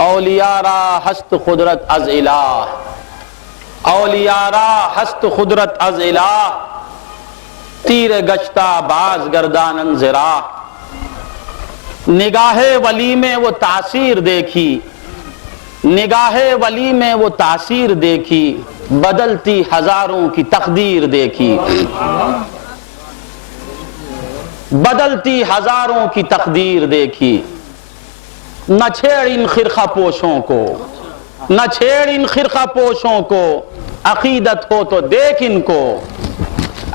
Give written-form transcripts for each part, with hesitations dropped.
اولیاء را ہست قدرت از الہ، اولیاء را ہست قدرت از الہ، تیر گشتہ باز گردانن زرا۔ نگاہ ولی میں وہ تاثیر دیکھی، نگاہ ولی میں وہ تاثیر دیکھی، بدلتی ہزاروں کی تقدیر دیکھی، بدلتی ہزاروں کی تقدیر دیکھی۔ نہ چھیڑ ان خرقہ پوشوں کو، نہ چھیڑ ان خرقہ پوشوں کو، عقیدت ہو تو دیکھ ان کو،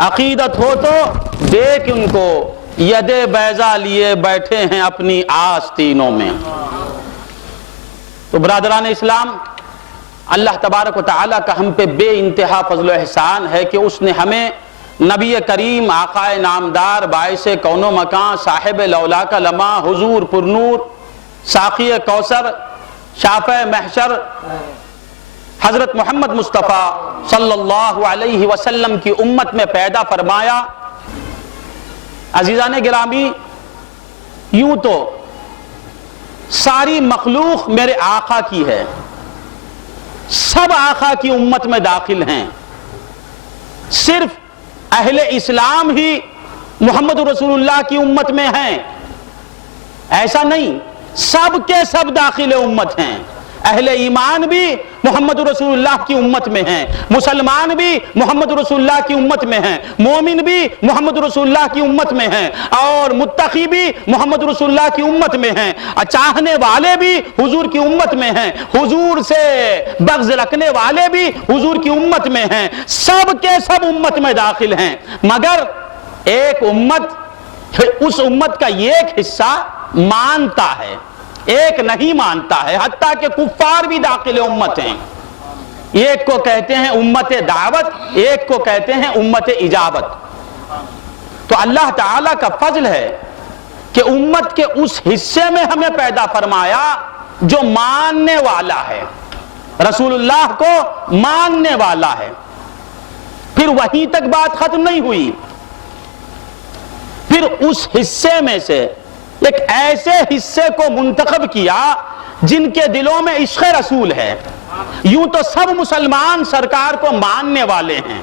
عقیدت ہو تو دیکھ ان کو، ید بیضا لیے بیٹھے ہیں اپنی آستینوں میں۔ تو برادران اسلام، اللہ تبارک و تعالیٰ کا ہم پہ بے انتہا فضل و احسان ہے کہ اس نے ہمیں نبی کریم آقا نامدار باعث کون و مکان صاحب لولاک لمع حضور پرنور ساقی کوثر شافع محشر حضرت محمد مصطفیٰ صلی اللہ علیہ وسلم کی امت میں پیدا فرمایا۔ عزیزان گرامی، یوں تو ساری مخلوق میرے آقا کی ہے، سب آقا کی امت میں داخل ہیں، صرف اہل اسلام ہی محمد رسول اللہ کی امت میں ہیں، ایسا نہیں، سب کے سب داخل امت ہیں۔ اہل ایمان بھی محمد رسول اللہ کی امت میں ہیں، مسلمان بھی محمد رسول اللہ کی امت میں ہیں، مومن بھی محمد رسول اللہ کی امت میں ہیں، اور متقی بھی محمد رسول اللہ کی امت میں ہیں، چاہنے والے بھی حضور کی امت میں ہیں، حضور سے بغض رکھنے والے بھی حضور کی امت میں ہیں، سب کے سب امت میں داخل ہیں، مگر ایک امت، اس امت کا ایک حصہ مانتا ہے، ایک نہیں مانتا ہے، حتیٰ کہ کفار بھی داخل امت ہیں۔ ایک کو کہتے ہیں امت دعوت، ایک کو کہتے ہیں امت اجابت۔ تو اللہ تعالیٰ کا فضل ہے کہ امت کے اس حصے میں ہمیں پیدا فرمایا جو ماننے والا ہے، رسول اللہ کو ماننے والا ہے۔ پھر وہیں تک بات ختم نہیں ہوئی، پھر اس حصے میں سے ایک ایسے حصے کو منتخب کیا جن کے دلوں میں عشق رسول ہے۔ یوں تو سب مسلمان سرکار کو ماننے والے ہیں،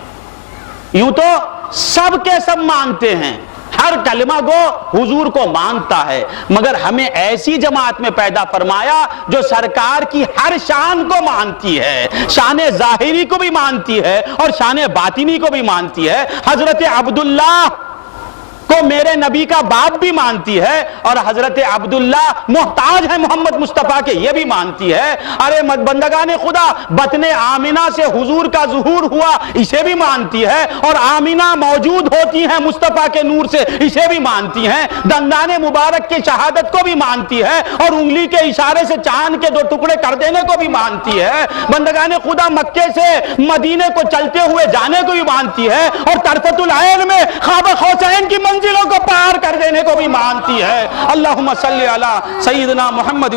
یوں تو سب کے سب مانتے ہیں، ہر کلمہ گو حضور کو مانتا ہے، مگر ہمیں ایسی جماعت میں پیدا فرمایا جو سرکار کی ہر شان کو مانتی ہے، شان ظاہری کو بھی مانتی ہے اور شان باطنی کو بھی مانتی ہے۔ حضرت عبداللہ کو میرے نبی کا باپ بھی مانتی ہے، اور حضرت عبداللہ محتاج ہے محمد مصطفیٰ کے، یہ بھی مانتی ہے۔ ارے بندگان خدا، بطن آمنہ سے حضور کا ظہور ہوا، اسے بھی مانتی ہے، اور آمنہ موجود ہوتی ہیں مصطفیٰ کے نور سے، اسے بھی مانتی ہیں۔ دندان مبارک کی شہادت کو بھی مانتی ہے، اور انگلی کے اشارے سے چاند کے 2 ٹکڑے کر دینے کو بھی مانتی ہے۔ بندگان خدا، مکے سے مدینے کو چلتے ہوئے جانے کو بھی مانتی ہے، اور طرفت العین میں خواب قوسین کی منزلوں کو پار کر دینے کو بھی مانتی ہے۔ اللہم صلی علی سیدنا محمد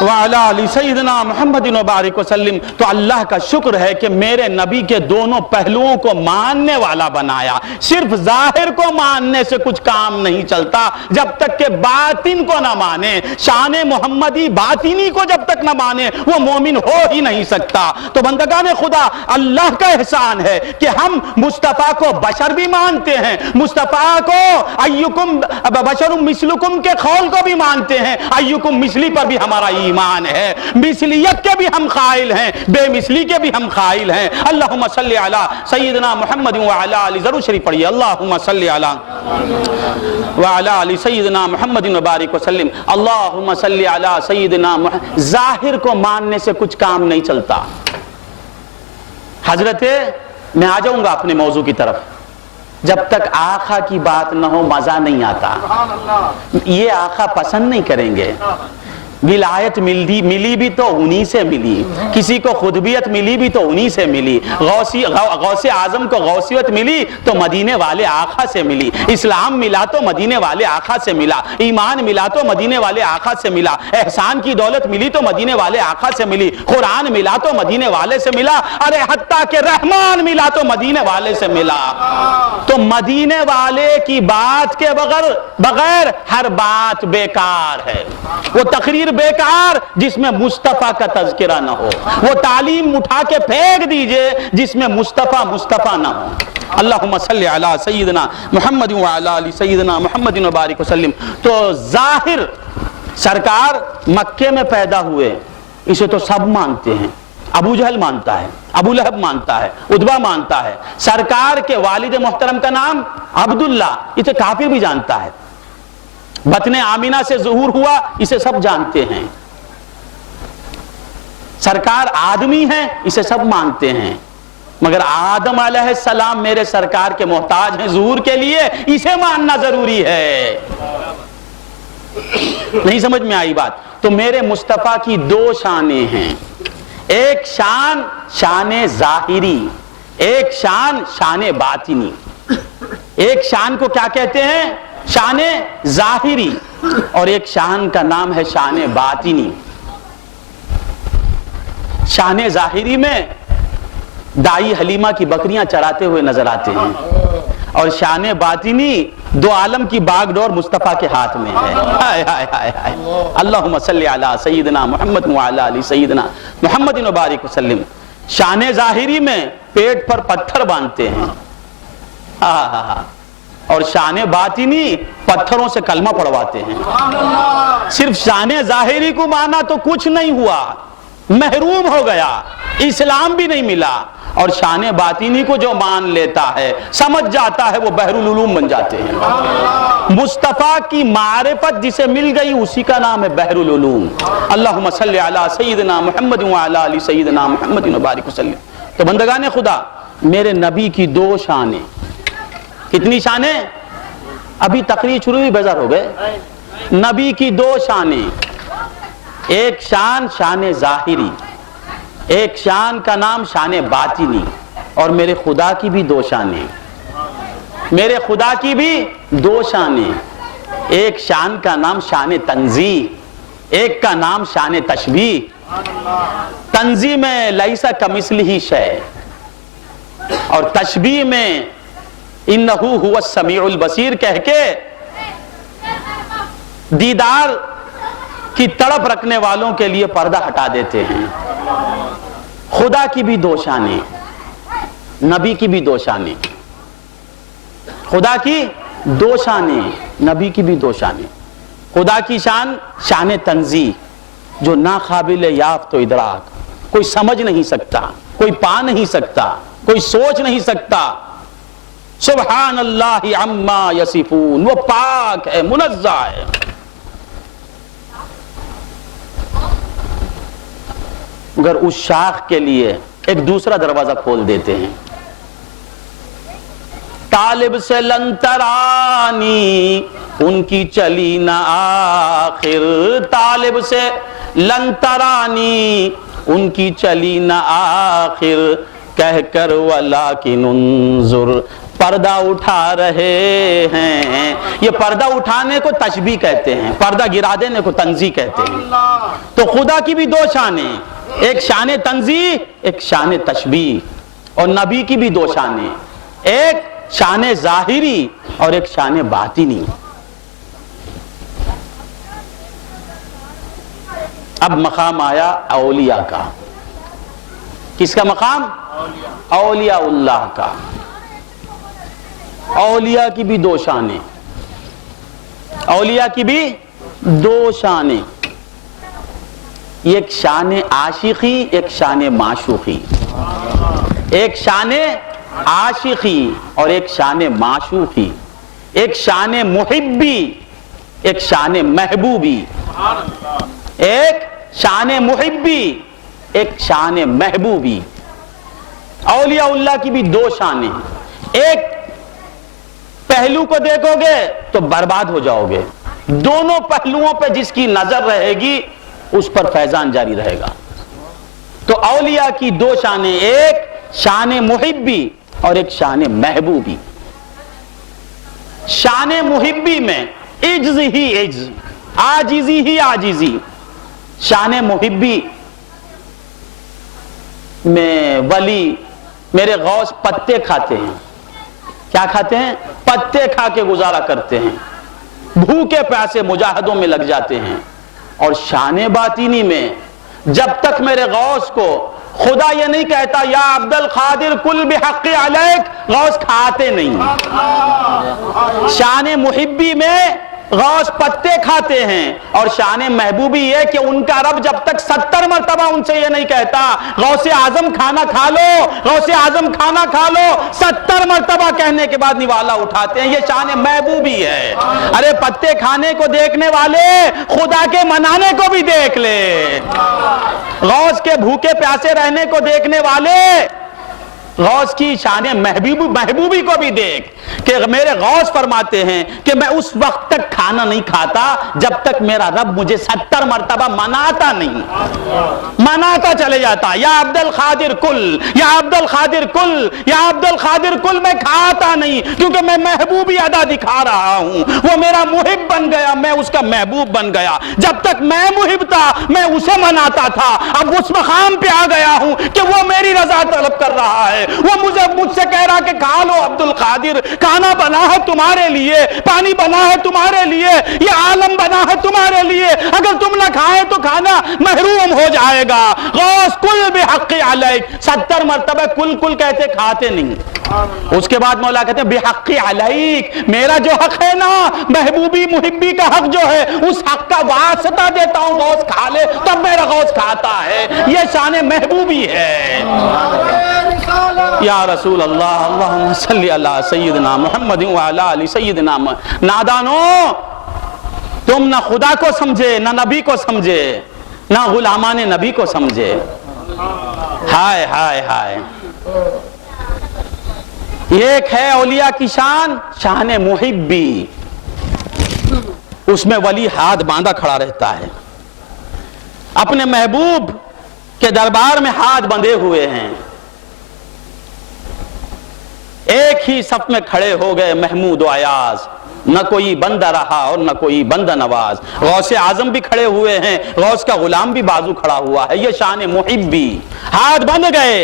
وعلا علی سیدنا محمد وبارک وسلم۔ تو اللہ کا شکر ہے کہ میرے نبی کے دونوں پہلوؤں کو ماننے والا بنایا۔ صرف ظاہر کو ماننے سے کچھ کام نہیں چلتا جب تک کہ باطن کو نہ مانے، شان محمدی باطنی کو جب تک نہ مانے وہ مومن ہو ہی نہیں سکتا۔ تو بندگان خدا، اللہ کا احسان ہے کہ ہم مصطفیٰ کو بشر بھی مانتے ہیں، مصطفیٰ کو ایکم بشر مثلکم کے قول کو بھی مانتے ہیں، ایکم مثلی پر بھی ہمارا ایمان ہے، مثلیت کے بھی ہم قائل ہیں، بے مثلی کے بھی ہم قائل ہیں۔ اللہم صلی علی سیدنا محمد وعلا علی، ضرور شریف پڑھیے، اللہم صلی علی وعلا علی سیدنا محمد وبارک وسلم، اللہم صلی علی سیدنا محمد۔ ظاہر کو ماننے سے کچھ کام نہیں چلتا۔ حضرت، میں آ جاؤں گا اپنے موضوع کی طرف، جب تک آقا کی بات نہ ہو مزہ نہیں آتا، یہ آقا پسند نہیں کریں گے۔ ولایت ملی بھی تو انہی سے ملی، کسی کو خطبیت ملی بھی تو انہی سے ملی، غوث اعظم کو غوثیت ملی تو مدینے والے آقا سے ملی، اسلام ملا تو مدینے والے آقا سے ملا، ایمان ملا تو مدینے والے آقا سے ملا، احسان کی دولت ملی تو مدینے والے آقا سے ملی، قرآن ملا تو مدینے والے سے ملا، ارے حتیٰ کہ رحمان ملا تو مدینے والے سے ملا۔ تو مدینے والے کی بات کے بغیر ہر بات بیکار ہے۔ وہ تقریر تقریر بیکار جس میں مصطفیٰ کا تذکرہ نہ ہو، وہ تعلیم اٹھا کے پھینک دیجئے جس میں مصطفیٰ نہ ہو۔ اللہم صلی علی سیدنا محمد وعلی آل سیدنا محمد وبارک وسلم۔ تو ظاہر سرکار مکے میں پیدا ہوئے، اسے تو سب مانتے ہیں، ابو جہل مانتا ہے، ابو لہب مانتا ہے، عتبہ مانتا ہے، سرکار کے والد محترم کا نام عبداللہ، اسے کافر بھی جانتا ہے، بطن آمینہ سے ظہور ہوا، اسے سب جانتے ہیں، سرکار آدمی ہیں، اسے سب مانتے ہیں، مگر آدم علیہ السلام میرے سرکار کے محتاج ہیں ظہور کے لیے، اسے ماننا ضروری ہے۔ نہیں سمجھ میں آئی بات؟ تو میرے مصطفیٰ کی دو شانیں ہیں، ایک شان شان ظاہری، ایک شان شان باطنی۔ ایک شان کو کیا کہتے ہیں؟ شان ظاہری، اور ایک شان کا نام ہے شان باطنی۔ شان ظاہری میں دائی حلیمہ کی بکریاں چراتے ہوئے نظر آتے ہیں، اور شان باطنی دو عالم کی باغ ڈور مصطفیٰ کے ہاتھ میں ہے۔ ہائے ہائے ہائے ہائے، اللہم صلی علی سیدنا محمد وعلی آل سیدنا محمد وبارک وسلم۔ شان ظاہری میں پیٹ پر پتھر باندھتے ہیں، اور شان باطنی پتھروں سے کلمہ پڑھواتے ہیں۔ صرف شان ظاہری کو مانا تو کچھ نہیں ہوا، محروم ہو گیا، اسلام بھی نہیں ملا، اور شان باطنی کو جو مان لیتا ہے، سمجھ جاتا ہے، وہ بحر العلوم بن جاتے ہیں۔ مصطفیٰ کی معرفت جسے مل گئی اسی کا نام ہے بحر العلوم۔ اللہم صلی علی سیدنا محمد وعلی آل سیدنا محمد وبارک وسلم۔ تو بندگان خدا، میرے نبی کی دو شانیں، کتنی شانیں؟ ابھی تقریر شروع ہوئی بیزار ہو گئے۔ نبی کی دو شانیں، ایک شان شان ظاہری، ایک شان کا نام شان باطنی، اور میرے خدا کی بھی دو شانیں، میرے خدا کی بھی دو شانیں، ایک شان کا نام شان تنزیہ، ایک کا نام شان تشبیہ۔ تنزیہ میں لیسا کمثلہ شیء، اور تشبیہ میں انہ هو السمیع البصیر کہہ کے دیدار کی تڑپ رکھنے والوں کے لیے پردہ ہٹا دیتے ہیں۔ خدا کی بھی دو شانیں، نبی کی بھی دو شانیں، خدا کی دو شانیں، نبی کی بھی دو شانیں۔ خدا کی شان شان تنزیہ، جو ناقابل یافت و ادراک، کوئی سمجھ نہیں سکتا، کوئی پا نہیں سکتا، کوئی سوچ نہیں سکتا۔ سبحان اللہ عما یصفون، وہ پاک ہے، منزہ ہے۔ مگر اس شاخ کے لیے ایک دوسرا دروازہ کھول دیتے ہیں، طالب سے لن ترانی ان کی چلی نہ آخر، طالب سے لن ترانی ان کی چلی نہ آخر، کہہ کر ولیکن انظر، پردہ اٹھا رہے ہیں۔ یہ پردہ اٹھانے کو تشبیہ کہتے ہیں، پردہ گرا دینے کو تنزیہ کہتے ہیں۔ تو خدا کی بھی دو شانیں، ایک شان تنزیہ، ایک شان تشبیہ، اور نبی کی بھی دو شانیں، ایک شان ظاہری اور ایک شان باطنی۔ اب مقام آیا اولیاء کا۔ کس کا مقام؟ اولیاء اللہ کا۔ اولیاء کی بھی دو شانیں، اولیاء کی بھی دو شانیں، ایک شان عاشقی، ایک شان معشوقی، ایک شان عاشقی اور ایک شان معشوقی، ایک شان محبی، ایک شان محبوبی، ایک شان محبی، ایک شان محبوبی۔ اولیاء اللہ کی بھی دو شانیں، ایک پہلو کو دیکھو گے تو برباد ہو جاؤ گے، دونوں پہلوؤں پہ جس کی نظر رہے گی اس پر فیضان جاری رہے گا۔ تو اولیاء کی دو شانیں، ایک شان محبی اور ایک شان محبوبی۔ شان محبی میں عجز ہی عجز، عاجزی ہی عاجزی۔ شان محبی میں ولی، میرے غوث پتے کھاتے ہیں۔ کیا کھاتے ہیں؟ پتے کھا کے گزارا کرتے ہیں، بھوکے پیاسے مجاہدوں میں لگ جاتے ہیں، اور شان باطنی میں جب تک میرے غوث کو خدا یہ نہیں کہتا یا عبد القادر کل بحق علیک، غوث کھاتے نہیں۔ شان محبی میں غوث پتے کھاتے ہیں، اور شان محبوبی یہ کہ ان کا رب جب تک 70 مرتبہ ان سے یہ نہیں کہتا غوث اعظم کھانا کھا لو، غوث اعظم کھانا کھا لو، 70 مرتبہ کہنے کے بعد نوالا اٹھاتے ہیں۔ یہ شان محبوبی ہے۔ ارے پتے کھانے کو دیکھنے والے خدا کے منانے کو بھی دیکھ لے، غوث کے بھوکے پیاسے رہنے کو دیکھنے والے غوث کی شان محبوبی کو بھی دیکھ کہ میرے غوث فرماتے ہیں کہ میں اس وقت تک کھانا نہیں کھاتا جب تک میرا رب مجھے 70 مرتبہ مناتا نہیں، مناتا چلے جاتا، یا عبد القادر کل، یا عبد القادر کل، یا عبد القادر کل، میں کھاتا نہیں کیونکہ میں محبوبی ادا دکھا رہا ہوں۔ وہ میرا محب بن گیا، میں اس کا محبوب بن گیا۔ جب تک میں محب تھا میں اسے مناتا تھا، اب اس مقام پہ آ گیا ہوں کہ وہ میری رضا طلب کر رہا ہے، وہ مجھ سے کہہ رہا کہ کھا لو عبد القادر، کھانا بنا ہے تمہارے لیے، پانی بنا ہے تمہارے لیے، یہ عالم بنا ہے تمہارے لیے، اگر تم نہ کھائے تو کھانا محروم ہو جائے گا۔ غوث کل بحق علیک، 70 مرتبہ کل کل کہتے، کھاتے نہیں۔ اس کے بعد مولا کہتے ہیں بحق علیک، میرا جو حق ہے نا محبوبی محبی کا حق جو ہے، اس حق کا واسطہ دیتا ہوں، غوث کھا لے تب میرا غوث کھاتا ہے۔ یہ شان محبوبی ہے۔ یا رسول اللہ، اللہم صلی علی سیدنا محمد وعلی آل سیدنا محمد۔ نادانو، تم نہ خدا کو سمجھے، نہ نبی کو سمجھے، نہ غلامان نبی کو سمجھے۔ ہائے ہائے ہائے، ایک ہے اولیاء کی شان، شان محبی، اس میں ولی ہاتھ باندھا کھڑا رہتا ہے، اپنے محبوب کے دربار میں ہاتھ بندھے ہوئے ہیں، ایک ہی صف میں کھڑے ہو گئے محمود و ایاز، نہ کوئی بندہ رہا اور نہ کوئی بندہ نواز۔ غوث اعظم بھی کھڑے ہوئے ہیں، غوث کا غلام بھی بازو کھڑا ہوا ہے۔ یہ شان محبی، ہاتھ بندھ گئے۔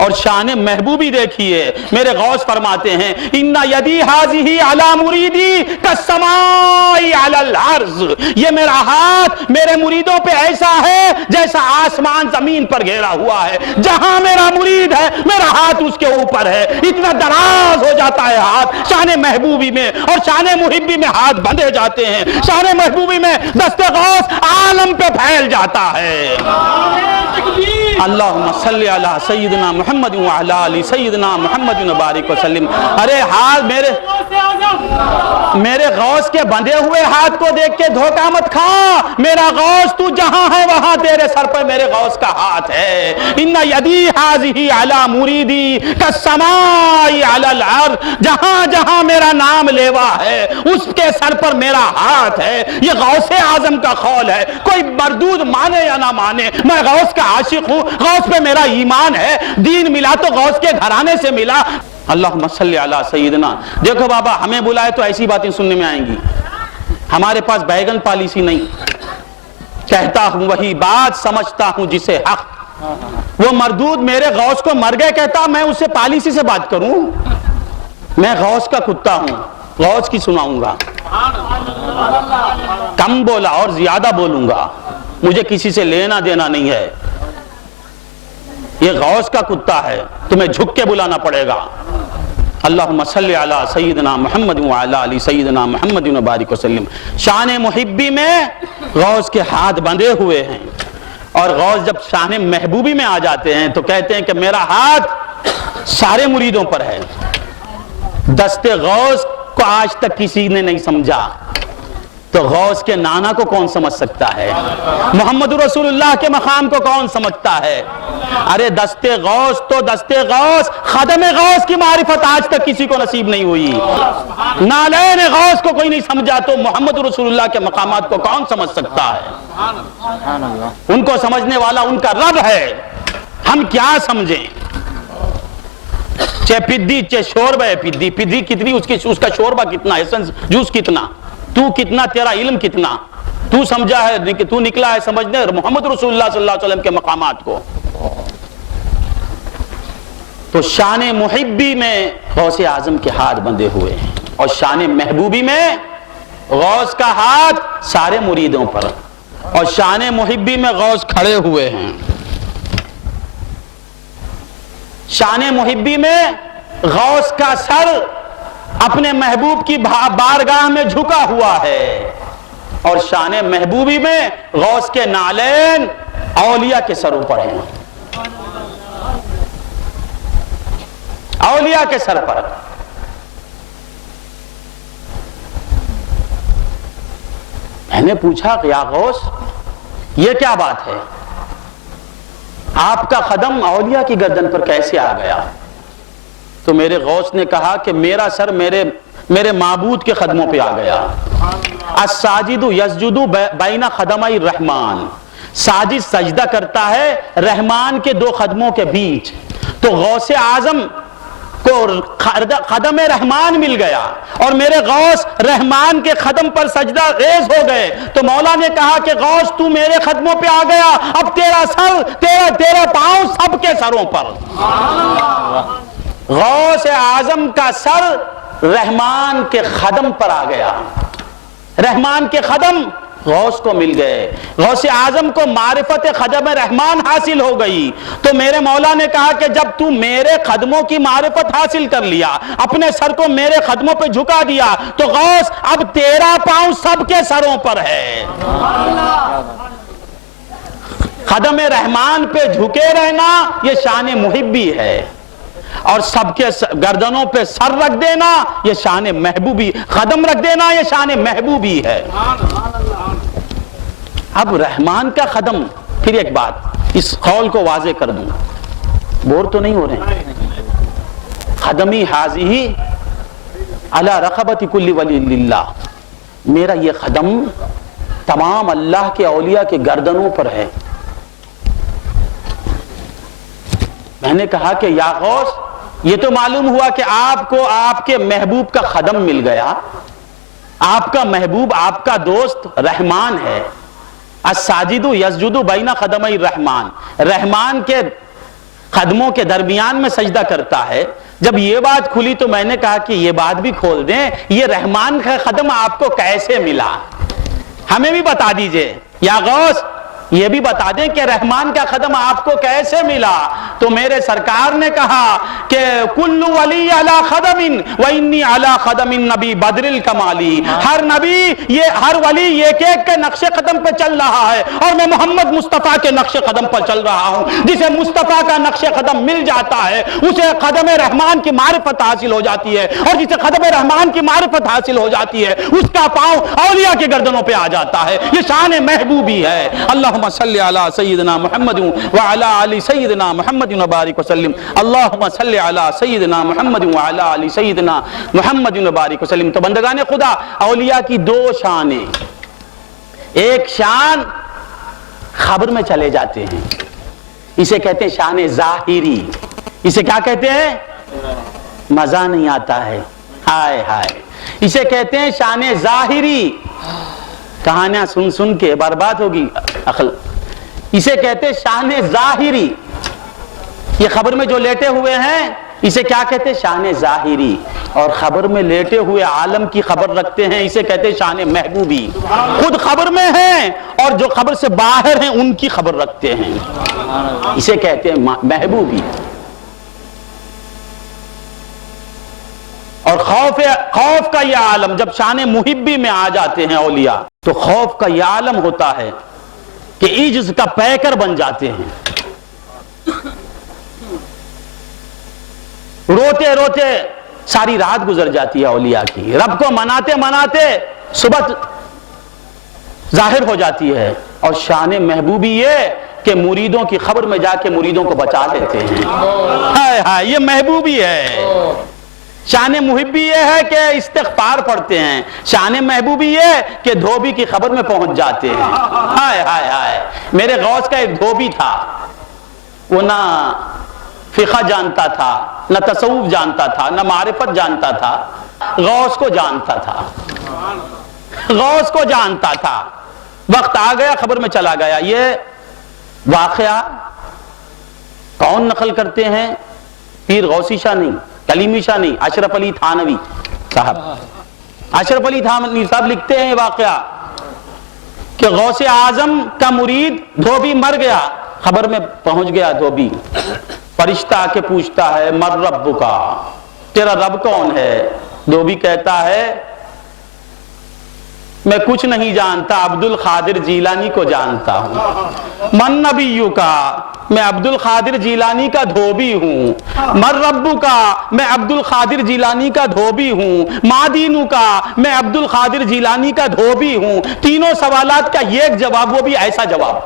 اور شان محبوبی دیکھیے، میرے غوث فرماتے ہیں ان یدی ہذہ علی مریدی کالسماء علی الارض، یہ میرا ہاتھ میرے مریدوں پہ ایسا ہے جیسا آسمان زمین پر گھیرا ہوا ہے، جہاں میرا مرید ہے میرا ہاتھ اس کے اوپر ہے، اتنا دراز ہو جاتا ہے ہاتھ شان محبوبی میں، اور شان محبی میں ہاتھ بندھے جاتے ہیں، شان محبوبی میں دست غوث عالم پہ پھیل جاتا ہے۔ اللہم صلی علی سیدنا محمد وعلی آل سیدنا محمد وبارک وسلم۔ ارے ہاتھ میرے غوث کے بندھے ہوئے ہاتھ کو دیکھ کے دھوکہ مت کھا، میرا غوث تو جہاں ہے وہاں تیرے سر پر میرے غوث کا ہاتھ ہے۔ ان یدی ہذہ علی مریدی کالسماء علی الارض، جہاں جہاں میرا نام لیوا ہے اس کے سر پر میرا ہاتھ ہے۔ یہ غوث اعظم کا قول ہے، کوئی مردود مانے یا نہ مانے، میں غوث کا عاشق ہوں، غوث پہ میرا ایمان ہے، دین ملا تو غوث کے گھرانے سے ملا۔ اللہم صلی علی سیدنا۔ دیکھو بابا، ہمیں بلائے تو ایسی باتیں سننے میں آئیں گی، ہمارے پاس بیگن پالیسی نہیں، کہتا ہوں وہی بات سمجھتا ہوں جسے حق۔ وہ مردود میرے غوث کو مر گئے کہتا، میں اسے پالیسی سے بات کروں؟ میں غوث کا کتا ہوں، غوث کی سناؤں گا، کم بولا اور زیادہ بولوں گا، مجھے کسی سے لینا دینا نہیں ہے۔ یہ غوث کا کتا ہے، تمہیں جھک کے بلانا پڑے گا۔ اللہم صلی علی سیدنا محمد وعلی آل سیدنا محمد وبارک وسلم۔ شان محبی میں غوث کے ہاتھ بندھے ہوئے ہیں، اور غوث جب شان محبوبی میں آ جاتے ہیں تو کہتے ہیں کہ میرا ہاتھ سارے مریدوں پر ہے۔ دست غوث کو آج تک کسی نے نہیں سمجھا، تو غوث کے نانا کو کون سمجھ سکتا ہے؟ محمد رسول اللہ کے مقام کو کون سمجھتا ہے؟ ارے دست غوث تو دست غوث، خدم غوث کی معرفت آج تک کسی کو نصیب نہیں ہوئی۔ نالین غوث کو کوئی نہیں سمجھا تو محمد رسول اللہ کے مقامات کو کون سمجھ سکتا ہے؟ ان کو سمجھنے والا ان کا رب ہے، ہم کیا سمجھیں؟ چے پدی چے شوربہ ہے، پدی کتنی، اس کا شوربہ کتنا، ایسنس جوس کتنا، تو کتنا، تیرا علم کتنا، تو سمجھا ہے کہ تو نکلا ہے سمجھنے محمد رسول اللہ صلی اللہ علیہ وسلم کے مقامات کو۔ تو شان محبی میں غوث اعظم کے ہاتھ بندھے ہوئے ہیں، اور شان محبوبی میں غوث کا ہاتھ سارے مریدوں پر۔ اور شان محبی میں غوث کھڑے ہوئے ہیں. شان محبی میں غوث کا سر اپنے محبوب کی بارگاہ میں جھکا ہوا ہے، اور شان محبوبی میں غوث کے نالین اولیاء کے سروں پر ہیں. اولیاء کے سر پر. میں نے پوچھا کہ یا غوث یہ کیا بات ہے، آپ کا قدم اولیاء کی گردن پر کیسے آ گیا؟ تو میرے غوث نے کہا کہ میرا سر میرے معبود کے قدموں پہ آ گیا. الساجد یسجد بین قدمی الرحمن، ساجد سجدہ کرتا ہے رحمان کے دو قدموں کے بیچ. تو غوث اعظم کو قدم رحمان مل گیا اور میرے غوث رحمان کے قدم پر سجدہ ریز ہو گئے. تو مولا نے کہا کہ غوث تو میرے قدموں پہ آ گیا، اب تیرا سر تیرا پاؤں سب کے سروں پر. غوث اعظم کا سر رحمان کے قدم پر آ گیا، رحمان کے قدم غوث کو مل گئے. غوث اعظم کو معرفت قدم رحمان حاصل ہو گئی. تو میرے مولا نے کہا کہ جب تو میرے قدموں کی معرفت حاصل کر لیا، اپنے سر کو میرے قدموں پہ جھکا دیا، تو غوث اب تیرا پاؤں سب کے سروں پر ہے. قدم رحمان پہ جھکے رہنا یہ شان محبی ہے، اور سب کے گردنوں پہ سر رکھ دینا یہ شان محبوبی، قدم رکھ دینا یہ شان محبوبی ہے. اب رحمان کا قدم، پھر ایک بات اس قول کو واضح کر دوں، بور تو نہیں ہو رہے ہیں. قدمی حاضی علی رقبت کل ولی اللہ، میرا یہ قدم تمام اللہ کے اولیاء کے گردنوں پر ہے. میں نے کہا کہ یا غوث یہ تو معلوم ہوا کہ آپ کو آپ کے محبوب کا قدم مل گیا، آپ کا محبوب آپ کا دوست رحمان ہے. الساجد یسجد بین قدمی الرحمن، رحمان کے قدموں کے درمیان میں سجدہ کرتا ہے. جب یہ بات کھلی تو میں نے کہا کہ یہ بات بھی کھول دیں، یہ رحمان کا قدم آپ کو کیسے ملا، ہمیں بھی بتا دیجئے. یا غوث یہ بھی بتا دیں کہ رحمان کا قدم آپ کو کیسے ملا. تو میرے سرکار نے کہا کہ کل ولی علی قدم و انی علی قدم النبی بدر الکمالی، ہر نبی ہر ولی ایک ایک کے نقش قدم پہ چل رہا ہے، اور میں محمد مصطفیٰ کے نقش قدم پر چل رہا ہوں. جسے مصطفیٰ کا نقش قدم مل جاتا ہے اسے قدم رحمان کی معرفت حاصل ہو جاتی ہے، اور جسے قدم رحمان کی معرفت حاصل ہو جاتی ہے اس کا پاؤں اولیاء کے گردنوں پہ آ جاتا ہے. یہ شان محبوبی ہے. اللہم صلی علی سیدنا محمد وعلی آل سیدنا محمد وبارک وسلم. اللہم صلی علی سیدنا محمد وعلی آل سیدنا محمد وبارک وسلم. تو بندگان خدا، اولیاء کی دو شانیں، ایک شان خبر میں چلے جاتے ہیں، اسے کہتے ہیں شان ظاہری. اسے کیا کہتے ہیں؟ مزہ نہیں آتا ہے، ہائے ہائے. اسے کہتے ہیں شان ظاہری. کہانیاں سن سن کے برباد ہوگی عقل. اسے کہتے ہیں شان ظاہری. یہ خبر میں جو لیٹے ہوئے ہیں اسے کیا کہتے ہیں؟ شان ظاہری. اور خبر میں لیٹے ہوئے عالم کی خبر رکھتے ہیں اسے کہتے ہیں شان محبوبی. خود خبر میں ہیں اور جو خبر سے باہر ہیں ان کی خبر رکھتے ہیں، اسے کہتے ہیں محبوبی. اور خوف کا یہ عالم جب شان محبی میں آ جاتے ہیں اولیاء، تو خوف کا یہ عالم ہوتا ہے کہ عجز کا پیکر بن جاتے ہیں. روتے روتے ساری رات گزر جاتی ہے اولیاء کی، رب کو مناتے مناتے صبح ظاہر ہو جاتی ہے. اور شان محبوبی یہ کہ مریدوں کی خبر میں جا کے مریدوں کو بچا لیتے ہیں. ہائے ہائے، یہ محبوبی ہے. شان محبی یہ ہے کہ استغفار پڑھتے ہیں، شان محبوبی یہ کہ دھوبی کی خبر میں پہنچ جاتے ہیں. ہائے ہائے ہائے. میرے غوث کا ایک دھوبی تھا، وہ نہ فقہ جانتا تھا، نہ تصوف جانتا تھا، نہ معرفت جانتا تھا، غوث کو جانتا تھا، غوث کو جانتا تھا. وقت آ گیا خبر میں چلا گیا. یہ واقعہ کون نقل کرتے ہیں؟ پیر غوثی شاہ نہیں، کلیمی شاہ نہیں، اشرف علی تھانوی صاحب. اشرف علی تھانوی صاحب لکھتے ہیں یہ واقعہ کہ غوث اعظم کا مرید دھوبی مر گیا، خبر میں پہنچ گیا دھوبی، فرشتہ آ کے پوچھتا ہے مر ربکا، تیرا رب کون ہے؟ دھوبی کہتا ہے میں کچھ نہیں جانتا، عبد القادر جیلانی کو جانتا ہوں۔ من نبیو کا، میں عبد القادر جیلانی کا دھوبی ہوں۔ من ربو کا، میں عبد القادر جیلانی کا دھوبی ہوں۔ ما دینو کا، میں عبد القادر جیلانی کا دھوبی ہوں۔ تینوں سوالات کا ایک جواب، وہ بھی ایسا جواب۔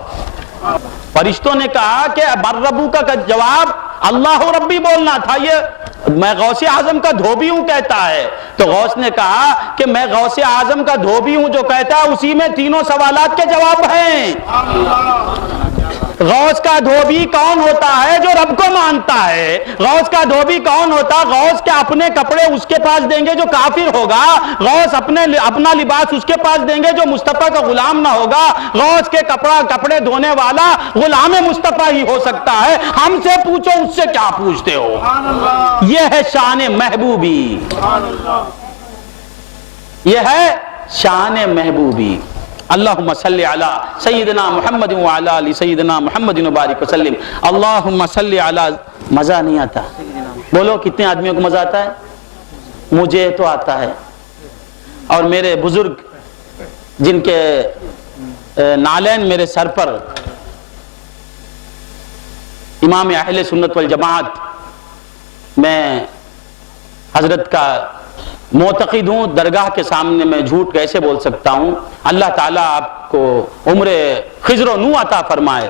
فرشتوں نے کہا کہ من ربو کا جواب اللہ ربی بولنا تھا، یہ میں غوث اعظم کا دھوبی ہوں کہتا ہے۔ تو غوث نے کہا کہ میں غوث اعظم کا دھوبی ہوں جو کہتا ہے اسی میں تینوں سوالات کے جواب ہیں۔ غوث کا دھوبی کون ہوتا ہے؟ جو رب کو مانتا ہے۔ غوث کا دھوبی کون ہوتا؟ غوث کے اپنے کپڑے اس کے پاس دیں گے جو کافر ہوگا، غوث اپنا لباس اس کے پاس دیں گے جو مصطفیٰ کا غلام نہ ہوگا۔ غوث کے کپڑے دھونے والا غلام مصطفیٰ ہی ہو سکتا ہے۔ ہم سے پوچھو اس سے کیا پوچھتے ہو؟ یہ ہے شان محبوبی، یہ ہے شان محبوبی۔ اللہم صلی علی سیدنا محمد وعلی آل سیدنا محمد وبارک وسلم۔ اللہم صلی علی، مزہ نہیں آتا؟ بولو کتنے آدمیوں کو مزہ آتا ہے؟ مجھے تو آتا ہے، اور میرے بزرگ جن کے نالین میرے سر پر، امام اہل سنت والجماعت، میں حضرت کا معتقد ہوں، درگاہ کے سامنے میں جھوٹ کیسے بول سکتا ہوں؟ اللہ تعالیٰ آپ کو عمر خضر و نو عطا فرمائے۔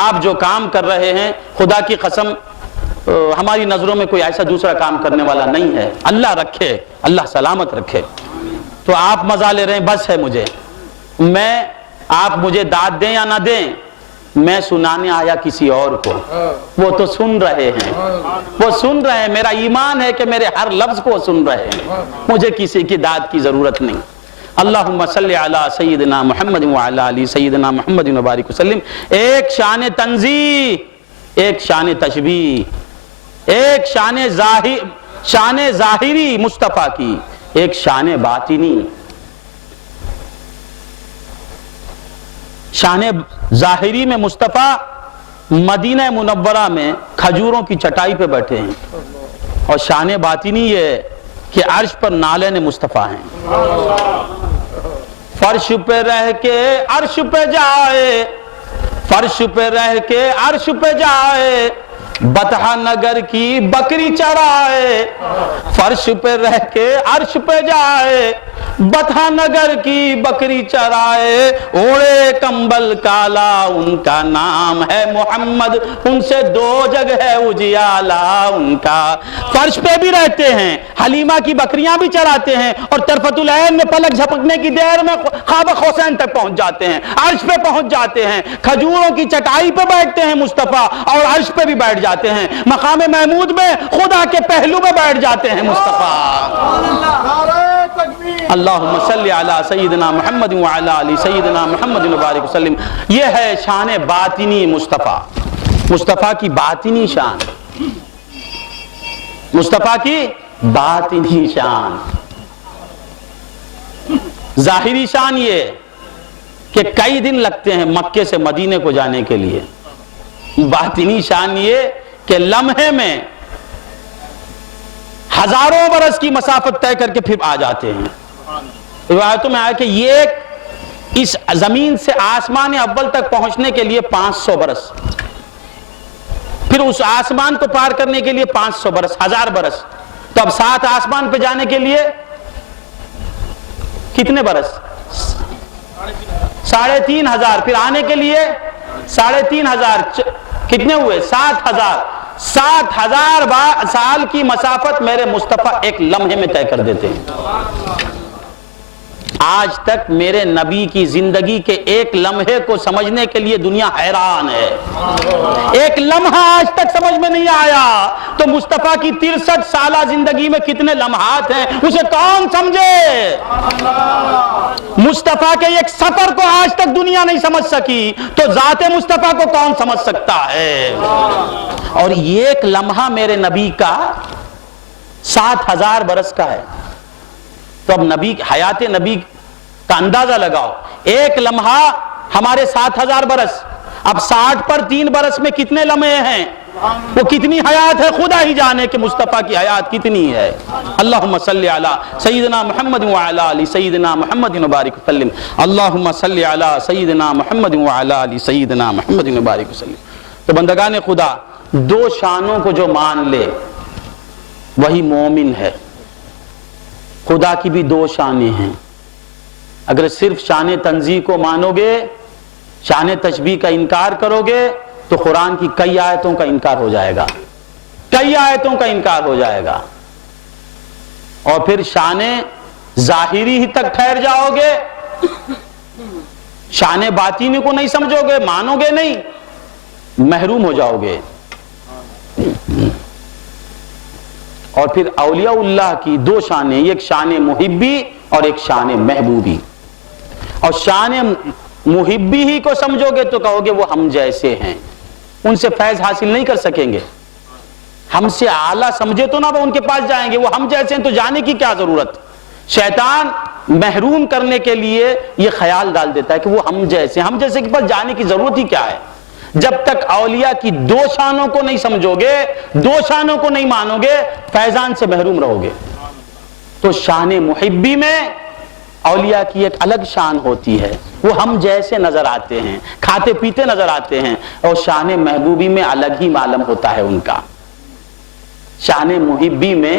آپ جو کام کر رہے ہیں خدا کی قسم ہماری نظروں میں کوئی ایسا دوسرا کام کرنے والا نہیں ہے۔ اللہ رکھے، اللہ سلامت رکھے۔ تو آپ مزہ لے رہے ہیں، بس ہے مجھے، آپ مجھے داد دیں یا نہ دیں، میں سنانے آیا کسی اور کو، وہ تو سن رہے ہیں، وہ سن رہے ہیں، میرا ایمان ہے کہ میرے ہر لفظ کو سن رہے ہیں، مجھے کسی کی داد کی ضرورت نہیں۔ اللہم صلی علی سیدنا محمد وعلی آل سیدنا محمد وبارک وسلم۔ ایک شان تنزیہ، ایک شان تشبیہ، ایک شان ظاہری مصطفیٰ کی، ایک شان باطنی۔ شان ظاہری میں مصطفیٰ مدینہ منورہ میں کھجوروں کی چٹائی پہ بیٹھے ہیں، اور شان باطنی یہ کہ عرش پر نالین مصطفیٰ ہیں۔ فرش پہ رہ کے عرش پہ جائے، فرش پہ رہ کے عرش پہ جائے، بطحہ نگر کی بکری چرائے۔ فرش پہ رہ کے عرش پہ جائے، بطحہ نگر کی بکری چرائے، اوڑے کمبل کالا ان کا نام ہے محمد، ان سے دو جگ ہے اجیالا ان کا۔ فرش پہ بھی رہتے ہیں، حلیمہ کی بکریاں بھی چراتے ہیں، اور طرفت العین میں پلک جھپکنے کی دیر میں خواب حسین تک پہنچ جاتے ہیں، عرش پہ پہنچ جاتے ہیں، کھجوروں کی چٹائی پہ بیٹھتے ہیں مصطفیٰ، اور عرش پہ بھی بیٹھ جاتے ہیں، مقام محمود میں خدا کے پہلو میں بیٹھ جاتے ہیں مصطفیٰ۔ اللہم صلی علی سیدنا محمد وعلی آل سیدنا محمد وبارک وسلم۔ یہ ہے شان باطنی مصطفیٰ، مصطفیٰ کی باطنی شان، مصطفیٰ کی باطنی شان۔ ظاہری شان یہ کہ کئی دن لگتے ہیں مکے سے مدینے کو جانے کے لیے، باطنی شان یہ کہ لمحے میں ہزاروں برس کی مسافت طے کر کے پھر آ جاتے ہیں۔ روایتوں میں آیا کہ یہ اس زمین سے آسمان اول تک پہنچنے کے لیے 500 برس، پھر اس آسمان کو پار کرنے کے لیے 500 برس، 1000 برس، تو اب 7 آسمان پہ جانے کے لیے کتنے برس؟ 3500، پھر آنے کے لیے 3500، کتنے ہوئے؟ 7000۔ 7000 سال کی مسافت میرے مصطفیٰ ایک لمحے میں طے کر دیتے ہیں۔ آج تک میرے نبی کی زندگی کے ایک لمحے کو سمجھنے کے لیے دنیا حیران ہے، ایک لمحہ آج تک سمجھ میں نہیں آیا، تو مصطفیٰ کی 63 سالہ زندگی میں کتنے لمحات ہیں اسے کون سمجھے؟ مصطفیٰ کے ایک سفر کو آج تک دنیا نہیں سمجھ سکی، تو ذات مصطفیٰ کو کون سمجھ سکتا ہے؟ اور ایک لمحہ میرے نبی کا 7000 برس کا ہے، تو اب نبی حیات نبی کا اندازہ لگاؤ، ایک لمحہ ہمارے 7,000 برس، اب 60 پر 3 برس میں کتنے لمحے ہیں، وہ کتنی حیات ہے خدا ہی جانے کہ مصطفیٰ کی حیات کتنی ہے۔ اللہم صلی علی سیدنا محمد وعلی آل سیدنا محمد وبارک وسلم، اللہم صلی علی سیدنا محمد وعلی آل سیدنا محمد وبارک وسلم۔ تو بندگان خدا، دو شانوں کو جو مان لے وہی مومن ہے۔ خدا کی بھی دو شانیں ہیں، اگر صرف شان تنزیہ کو مانو گے، شان تشبیہ کا انکار کرو گے تو قرآن کی کئی آیتوں کا انکار ہو جائے گا، کئی آیتوں کا انکار ہو جائے گا، اور پھر شان ظاہری ہی تک ٹھہر جاؤ گے، شان باطنی کو نہیں سمجھو گے، مانو گے نہیں، محروم ہو جاؤ گے۔ اور پھر اولیاء اللہ کی دو شانیں، ایک شان محبی اور ایک شان محبوبی، اور شان محبی ہی کو سمجھو گے تو کہو گے وہ ہم جیسے ہیں، ان سے فیض حاصل نہیں کر سکیں گے، ہم سے اعلیٰ سمجھے تو نہ وہ ان کے پاس جائیں گے، وہ ہم جیسے ہیں تو جانے کی کیا ضرورت۔ شیطان محروم کرنے کے لیے یہ خیال ڈال دیتا ہے کہ وہ ہم جیسے ہیں، ہم جیسے کے پاس جانے کی ضرورت ہی کیا ہے۔ جب تک اولیاء کی دو شانوں کو نہیں سمجھو گے، دو شانوں کو نہیں مانو گے، فیضان سے محروم رہو گے۔ تو شان محبی میں اولیاء کی ایک الگ شان ہوتی ہے، وہ ہم جیسے نظر آتے ہیں، کھاتے پیتے نظر آتے ہیں، اور شان محبوبی میں الگ ہی عالم ہوتا ہے ان کا۔ شان محبی میں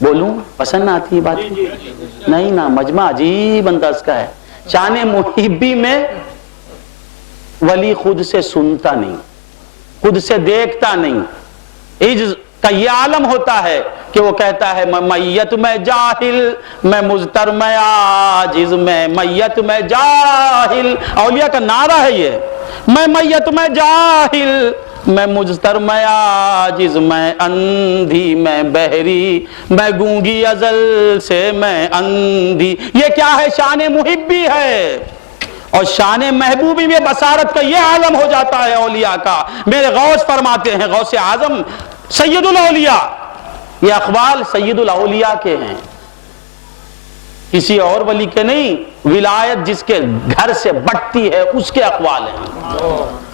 بولوں پسند آتی ہے بات؟ نہیں نا، مجمع عجیب انداز کا ہے۔ شان محبی میں ولی خود سے سنتا نہیں، خود سے دیکھتا نہیں، عجز کا یہ عالم ہوتا ہے کہ وہ کہتا ہے میں میت میں جاہل، میں مضطر میں عاجز، میں میت میں جاہل، اولیاء کا نعرہ ہے یہ، میں میت میں جاہل، میں مضطر میں عاجز، میں اندھی میں بہری، میں گونگی ازل سے میں اندھی۔ یہ کیا ہے؟ شان محبی ہے۔ اور شان محبوبی میں بصارت کا یہ عالم ہو جاتا ہے اولیاء کا۔ میرے غوث فرماتے ہیں، غوث اعظم سید الاولیاء، یہ اقوال سید الاولیاء کے ہیں، کسی اور ولی کے نہیں۔ ولایت جس کے گھر سے بٹتی ہے اس کے اقوال ہیں۔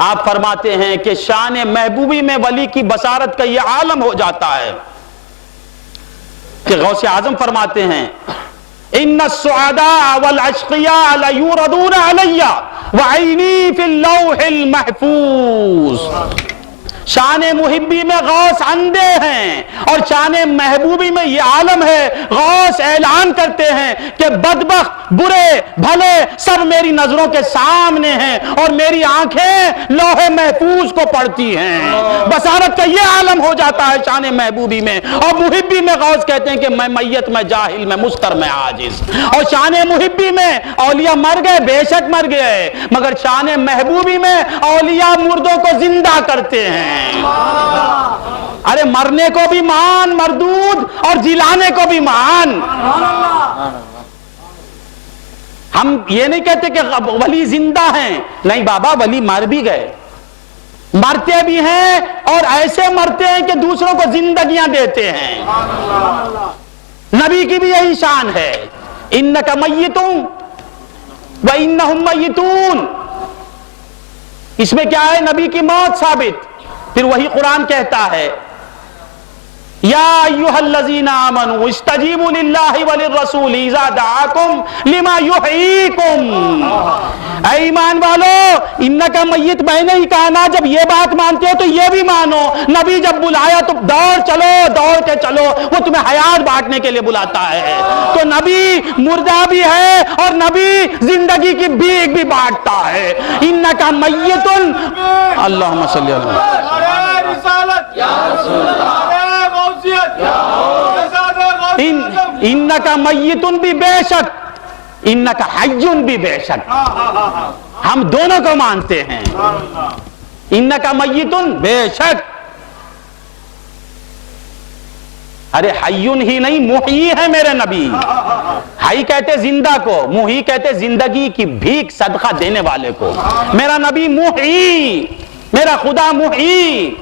آپ فرماتے ہیں کہ شان محبوبی میں ولی کی بصارت کا یہ عالم ہو جاتا ہے کہ غوث اعظم فرماتے ہیں ان السعداء والاشقیاء لیوردون علی وعینی فی اللوح المحفوظ۔ شان محبی میں غوث اندھے ہیں، اور شان محبوبی میں یہ عالم ہے، غوث اعلان کرتے ہیں کہ بدبخت برے بھلے سب میری نظروں کے سامنے ہیں، اور میری آنکھیں لوح محفوظ کو پڑھتی ہیں۔ بصارت کا یہ عالم ہو جاتا ہے شان محبوبی میں۔ اور محبی میں غوث کہتے ہیں کہ میں میت میں جاہل، میں مضطر میں عاجز۔ اور شان محبی میں اولیاء مر گئے، بے شک مر گئے، مگر شان محبوبی میں اولیاء مردوں کو زندہ کرتے ہیں۔ ارے مرنے کو بھی مان مردود، اور جلانے کو بھی مان۔ ہم یہ نہیں کہتے کہ ولی زندہ ہیں، نہیں بابا، ولی مر بھی گئے، مرتے بھی ہیں، اور ایسے مرتے ہیں کہ دوسروں کو زندگیاں دیتے ہیں۔ نبی کی بھی یہی شان ہے، انک میت وانہم میتون۔ اس میں کیا ہے؟ نبی کی موت ثابت۔ پھر وہی قرآن کہتا ہے یا ایھا الذین آمنوا استجیبوا للہ وللرسول اذا دعاکم لما یحییکم۔ اے ایمان والو، انکا میت، میں نے ہی کہا نا، جب یہ بات مانتے ہو تو یہ بھی مانو، نبی جب بلایا تو دوڑ چلو، دوڑ کے چلو، وہ تمہیں حیات بانٹنے کے لیے بلاتا ہے۔ تو نبی مردہ بھی ہے اور نبی زندگی کی بھیک بھی بانٹتا ہے۔ انکا میت، اللہم صلی اللہ علیہ انکا میتن بھی بے شک، انکا حیٌ بھی بے شک، ہم دونوں کو مانتے ہیں۔ انکا میتن بے شک، ارے حیٌ ہی نہیں، محیی ہے میرے نبی۔ حی کہتے زندہ کو، محیی کہتے زندگی کی بھیک صدقہ دینے والے کو۔ میرا نبی محیی، میرا خدا محیی۔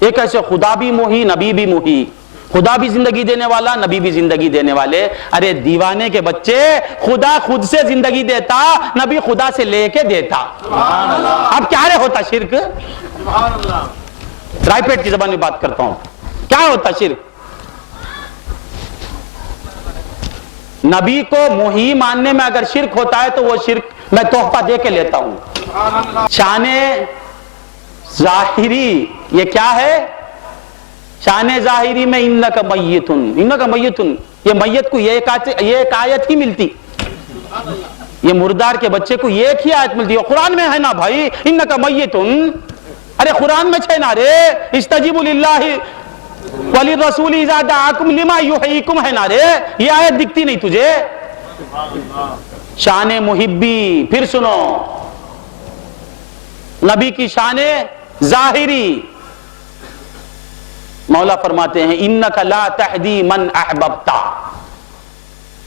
ایک ایسے خدا بھی محیی، نبی بھی محیی، خدا بھی زندگی دینے والا، نبی بھی زندگی دینے والے. ارے دیوانے کے بچے، خدا خود سے زندگی دیتا، نبی خدا سے لے کے دیتا. اب کیا ہوتا شرک؟ رائے پیٹ کی زبان میں بات کرتا ہوں، کیا ہوتا شرک؟ نبی کو محیی ماننے میں اگر شرک ہوتا ہے تو وہ شرک میں تحفہ دے کے لیتا ہوں. شان ظاہری یہ کیا ہے؟ شان ظاہری میں انک میتن، انک میتن، یہ میت کو یہ ایک آیت ہی ملتی، یہ مردار کے بچے کو یہ ایک ہی آیت ملتی ہے. قرآن میں ہے نا بھائی انک میتن، ارے قرآن میں چھے نا رے استجیبوا للہ وللرسول اذا دعاکم لما یحییکم ہے نا رے، یہ آیت دکھتی نہیں تجھے؟ شان محبی. پھر سنو نبی کی شان ظاہری، مولا فرماتے ہیں انک لا تہدی من احببت،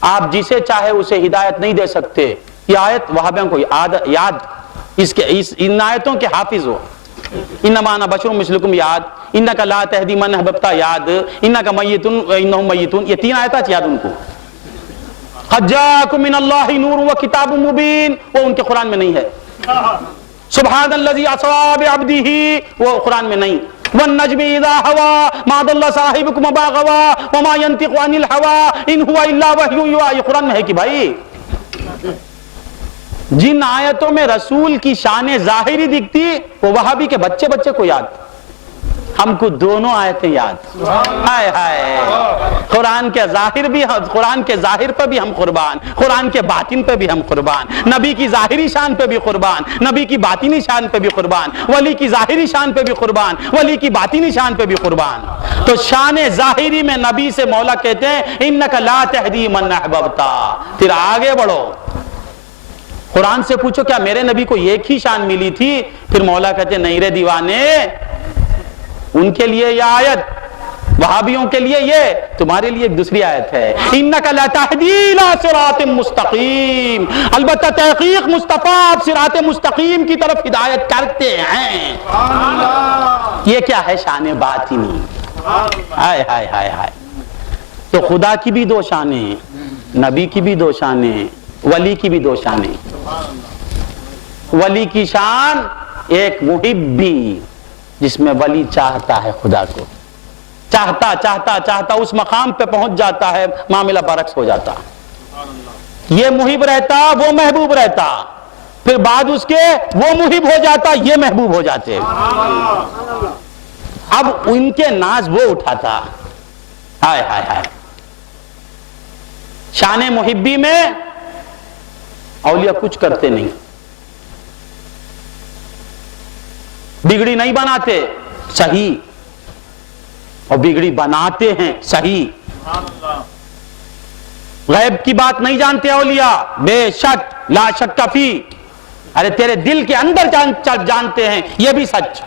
آپ جسے چاہے اسے ہدایت نہیں دے سکتے. یہ آیت وہابیوں کو یاد، ان آیتوں کے حافظ ہو. انما انا بشر مثلکم یاد، انک لا تہدی من احببت یاد، انک میت انہم میتون، یہ 3 آیتات یاد ان کو. قد جاءکم من اللہ نور وکتاب مبین، وہ ان کے قرآن میں نہیں ہے. سبحان الذی اسری بعبدہ، وہ قرآن میں نہیں. والنجم اذا هوى ما ضل صاحبكم وما غوى وما ينطق عن الهوى ان هو الا وحی یوحی، یہ قرآن میں ہے کہ بھائی جن آیتوں میں رسول کی شان ظاہری دکھتی وہ وہابی کے بچے کو یاد. ہم کو دونوں آیتیں یاد. ہائے ہائے، قرآن کے ظاہر بھی، قرآن کے ظاہر پہ بھی ہم قربان، قرآن کے باطن پہ بھی ہم قربان، نبی کی ظاہری شان پہ بھی قربان، نبی کی باطنی شان پہ بھی قربان، ولی کی ظاہری شان پہ بھی قربان، ولی کی باطنی شان پہ بھی قربان. تو شان ظاہری میں نبی سے مولا کہتے ہیں انک لا تہدی من احببت. پھر آگے بڑھو، قرآن سے پوچھو کیا میرے نبی کو ایک ہی شان ملی تھی؟ پھر مولا کہتے ہیں نہیں رے دیوانے، ان کے لیے یہ آیت، وہابیوں کے لیے یہ، تمہارے لیے ایک دوسری آیت ہے انک لا تہدی الی صراط مستقیم. البتہ تحقیق مصطفیٰ آپ صراط مستقیم کی طرف ہدایت کرتے ہیں. یہ کیا ہے؟ شان باطنی. ہائے ہائے ہائے ہائے. تو خدا کی بھی 2 شانیں، نبی کی بھی 2 شانیں، ولی کی بھی 2 شانیں. ولی کی شان ایک محبی، جس میں ولی چاہتا ہے خدا کو، چاہتا چاہتا چاہتا اس مقام پہ پہنچ جاتا ہے، معاملہ برعکس ہو جاتا. یہ محب رہتا، وہ محبوب رہتا، پھر بعد اس کے وہ محب ہو جاتا، یہ محبوب ہو جاتے. اب ان کے ناز وہ اٹھاتا. ہائے ہائے ہائے. شان محبی میں اولیاء کچھ کرتے نہیں، بگڑی نہیں بناتے، صحیح، اور بگڑی بناتے ہیں، صحیح. غیب کی بات نہیں جانتے اولیاء، بے شک، لا شک فی. ارے تیرے دل کے اندر جانتے ہیں، یہ بھی سچ.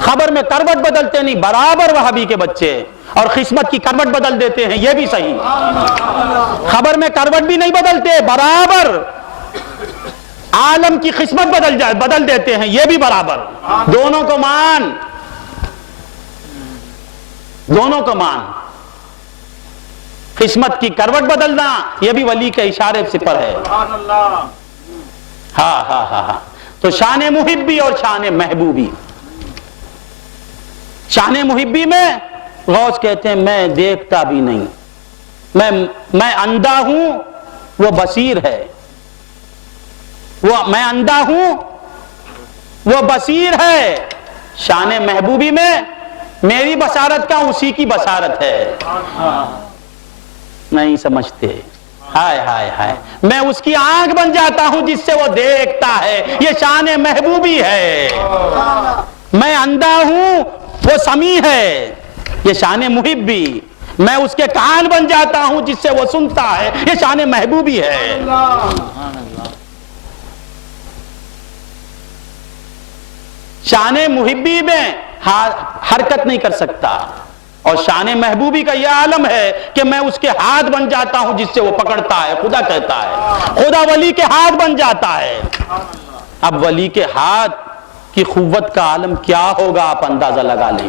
خبر میں کروٹ بدلتے نہیں، برابر وہابی کے بچے، اور قسمت کی کروٹ بدل دیتے ہیں، یہ بھی صحیح. خبر میں کروٹ بھی نہیں بدلتے، برابر عالم کی قسمت بدل دیتے ہیں، یہ بھی برابر. دونوں کو مان، دونوں کو مان. قسمت کی کروٹ بدلنا یہ بھی ولی کے اشارے سے پر ہے. ہاں ہاں ہاں ہاں. تو شان محبی اور شان محبوبی. شان محبی میں غوث کہتے ہیں میں دیکھتا بھی نہیں، میں اندھا ہوں، وہ بصیر ہے. میں اندھا ہوں، وہ بصیر ہے. شان محبوبی میں میری بصارت کا اسی کی بصارت ہے. نہیں سمجھتے. ہائے ہائے ہائے. میں اس کی آنکھ بن جاتا ہوں جس سے وہ دیکھتا ہے، یہ شان محبوبی ہے. میں اندھا ہوں، وہ سمیع ہے، یہ شان محبی. میں اس کے کان بن جاتا ہوں جس سے وہ سنتا ہے، یہ شان محبوبی ہے. شان محبی میں حرکت نہیں کر سکتا، اور شان محبوبی کا یہ عالم ہے کہ میں اس کے ہاتھ بن جاتا ہوں جس سے وہ پکڑتا ہے. خدا کہتا ہے، خدا ولی کے ہاتھ بن جاتا ہے. اب ولی کے ہاتھ کی قوت کا عالم کیا ہوگا آپ اندازہ لگا لیں.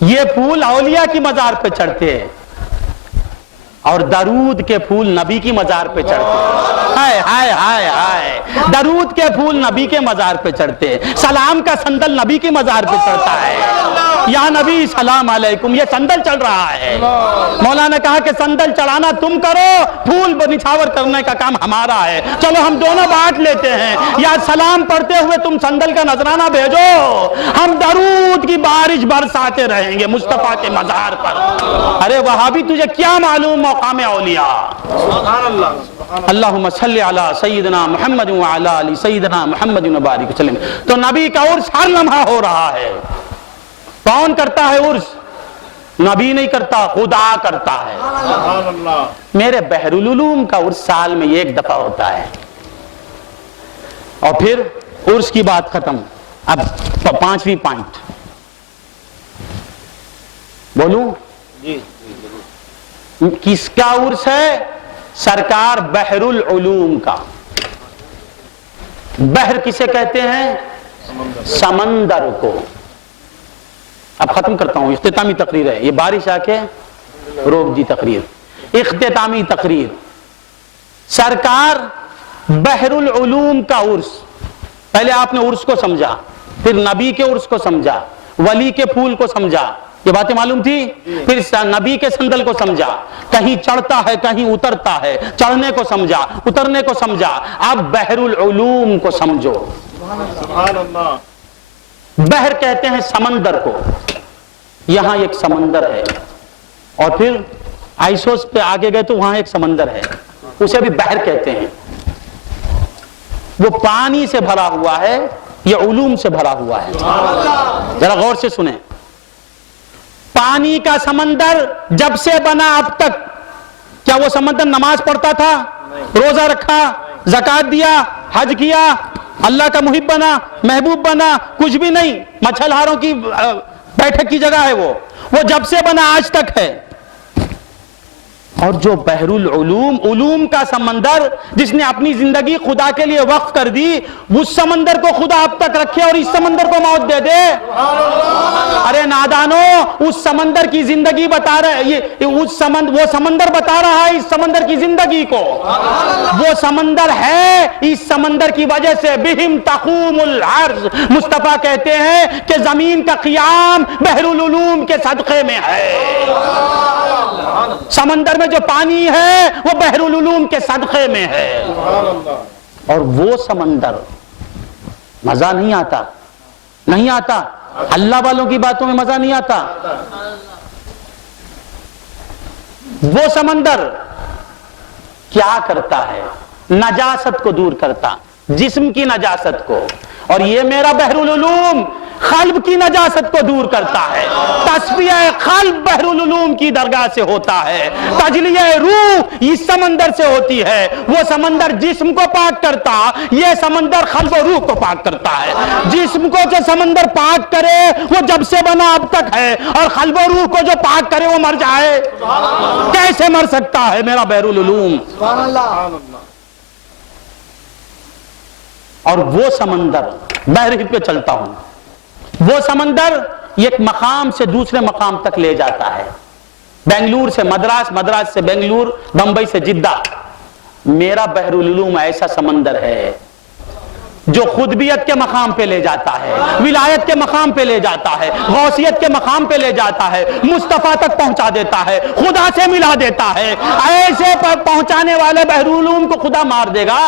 یہ پھول اولیاء کی مزار پہ چڑھتے ہیں اور درود کے پھول نبی کی مزار پہ چڑھتے ہیں. ہائے ہائے ہائے ہائے, درود کے پھول نبی کے مزار پہ چڑھتے ہیں, سلام کا سندل نبی کی مزار پہ چڑھتا ہے. یا نبی سلام علیکم, یہ سندل چل رہا ہے. مولانا نے کہا کہ سندل چڑھانا تم کرو, پھول نچھاور کرنے کا کام ہمارا ہے, چلو ہم دونوں بانٹ لیتے ہیں. یا سلام پڑھتے ہوئے تم سندل کا نذرانہ بھیجو, ہم درود کی بارش برساتے رہیں گے مصطفیٰ کے مزار پر. ارے وہابی تجھے کیا معلوم مقام اولیاء. اللہم صلی علی سیدنا محمد وعلی آل سیدنا محمد وبارک وسلم. تو نبی کا عرس ہر لمحہ ہو رہا ہے. کون کرتا ہے عرس؟ نبی نہیں کرتا, خدا کرتا ہے. میرے بحر العلوم کا عرس سال میں ایک دفعہ ہوتا ہے, اور پھر عرس کی بات ختم. اب 5ویں پوائنٹ بولوں, کس کا عرس ہے؟ سرکار بحر العلوم کا. بحر کسے کہتے ہیں؟ سمندر کو. اب ختم کرتا ہوں, اختتامی تقریر ہے یہ, بارش آ کے روک دی تقریر. اختتامی تقریر, سرکار بحر العلوم کا عرس. پہلے آپ نے عرس کو سمجھا, پھر نبی کے عرس کو سمجھا, ولی کے پھول کو سمجھا, یہ باتیں معلوم تھی. پھر نبی کے سندل کو سمجھا, کہیں چڑھتا ہے کہیں اترتا ہے, چڑھنے کو سمجھا, اترنے کو سمجھا. اب بحر العلوم کو سمجھو. بحر کہتے ہیں سمندر کو. یہاں ایک سمندر ہے, اور پھر آئسوس پہ آگے گئے تو وہاں ایک سمندر ہے, اسے بھی بحر کہتے ہیں. وہ پانی سے بھرا ہوا ہے, یہ علوم سے بھرا ہوا ہے. ذرا غور سے سنیں. پانی کا سمندر جب سے بنا اب تک, کیا وہ سمندر نماز پڑھتا تھا, روزہ رکھا, زکات دیا, حج کیا, اللہ کا محب بنا, محبوب بنا؟ کچھ بھی نہیں. مچھلہاروں کی بیٹھک کی جگہ ہے وہ جب سے بنا آج تک ہے. اور جو بحر العلوم, علوم کا سمندر, جس نے اپنی زندگی خدا کے لیے وقف کر دی, اس سمندر کو خدا اب تک رکھے اور اس سمندر کو موت دے دے. ارے نادانو, اس سمندر کی زندگی بتا رہے, وہ سمندر بتا رہا ہے اس سمندر کی زندگی کو. وہ سمندر ہے, اس سمندر کی وجہ سے بہم تقوم الارض. مصطفیٰ کہتے ہیں کہ زمین کا قیام بحر العلوم کے صدقے میں ہے. سمندر میں جو پانی ہے وہ بحر العلوم کے صدقے میں ہے. اور وہ سمندر مزہ نہیں آتا, نہیں آتا. اللہ والوں کی باتوں میں مزہ نہیں آتا. وہ سمندر کیا کرتا ہے؟ نجاست کو دور کرتا, جسم کی نجاست کو. اور یہ میرا بحر العلوم قلب کی نجاست کو دور کرتا ہے. تصفیہ قلب بحر العلوم کی درگاہ سے ہوتا ہے. تجلیہ روح اس سمندر سے ہوتی ہے. وہ سمندر جسم کو پاک کرتا, یہ سمندر قلب و روح کو پاک کرتا ہے. جسم کو جو سمندر پاک کرے وہ جب سے بنا اب تک ہے, اور قلب و روح کو جو پاک کرے وہ مر جائے, کیسے مر سکتا ہے میرا بحر العلوم؟ اور وہ سمندر, بحر پہ چلتا ہوں, وہ سمندر ایک مقام سے دوسرے مقام تک لے جاتا ہے. بنگلور سے مدراس, مدراس سے بنگلور, بمبئی سے جدہ. میرا بحر العلوم ایسا سمندر ہے جو خطبیت کے مقام پہ لے جاتا ہے, ولایت کے مقام پہ لے جاتا ہے, غوثیت کے مقام پہ لے جاتا ہے, مصطفیٰ تک پہنچا دیتا ہے, خدا سے ملا دیتا ہے. ایسے پہنچانے والے بحر العلوم کو خدا مار دے گا.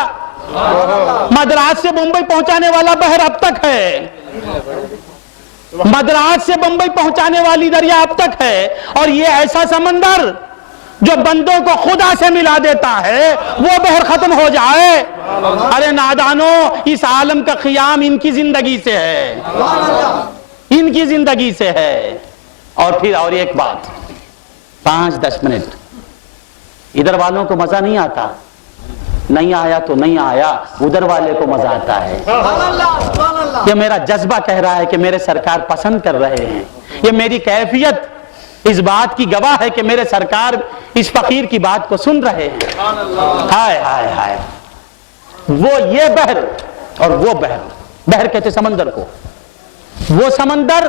مدراس سے بمبئی پہنچانے والا بحر اب تک ہے, مدراس سے بمبئی پہنچانے والی دریا اب تک ہے. اور یہ ایسا سمندر جو بندوں کو خدا سے ملا دیتا ہے, وہ بحر ختم ہو جائے. ارے نادانو, اس عالم کا قیام ان کی زندگی سے ہے, ان کی زندگی سے ہے. اور پھر اور ایک بات, 5-10 منٹ, ادھر والوں کو مزہ نہیں آتا, نہیں آیا تو نہیں آیا, ادھر والے کو مزہ آتا ہے. یہ میرا جذبہ کہہ رہا ہے کہ میرے سرکار پسند کر رہے ہیں. یہ میری کیفیت اس بات کی گواہ ہے کہ میرے سرکار اس فقیر کی بات کو سن رہے ہیں. ہائے ہائے ہائے, وہ یہ بحر اور وہ بحر, بحر کہتے سمندر کو, وہ سمندر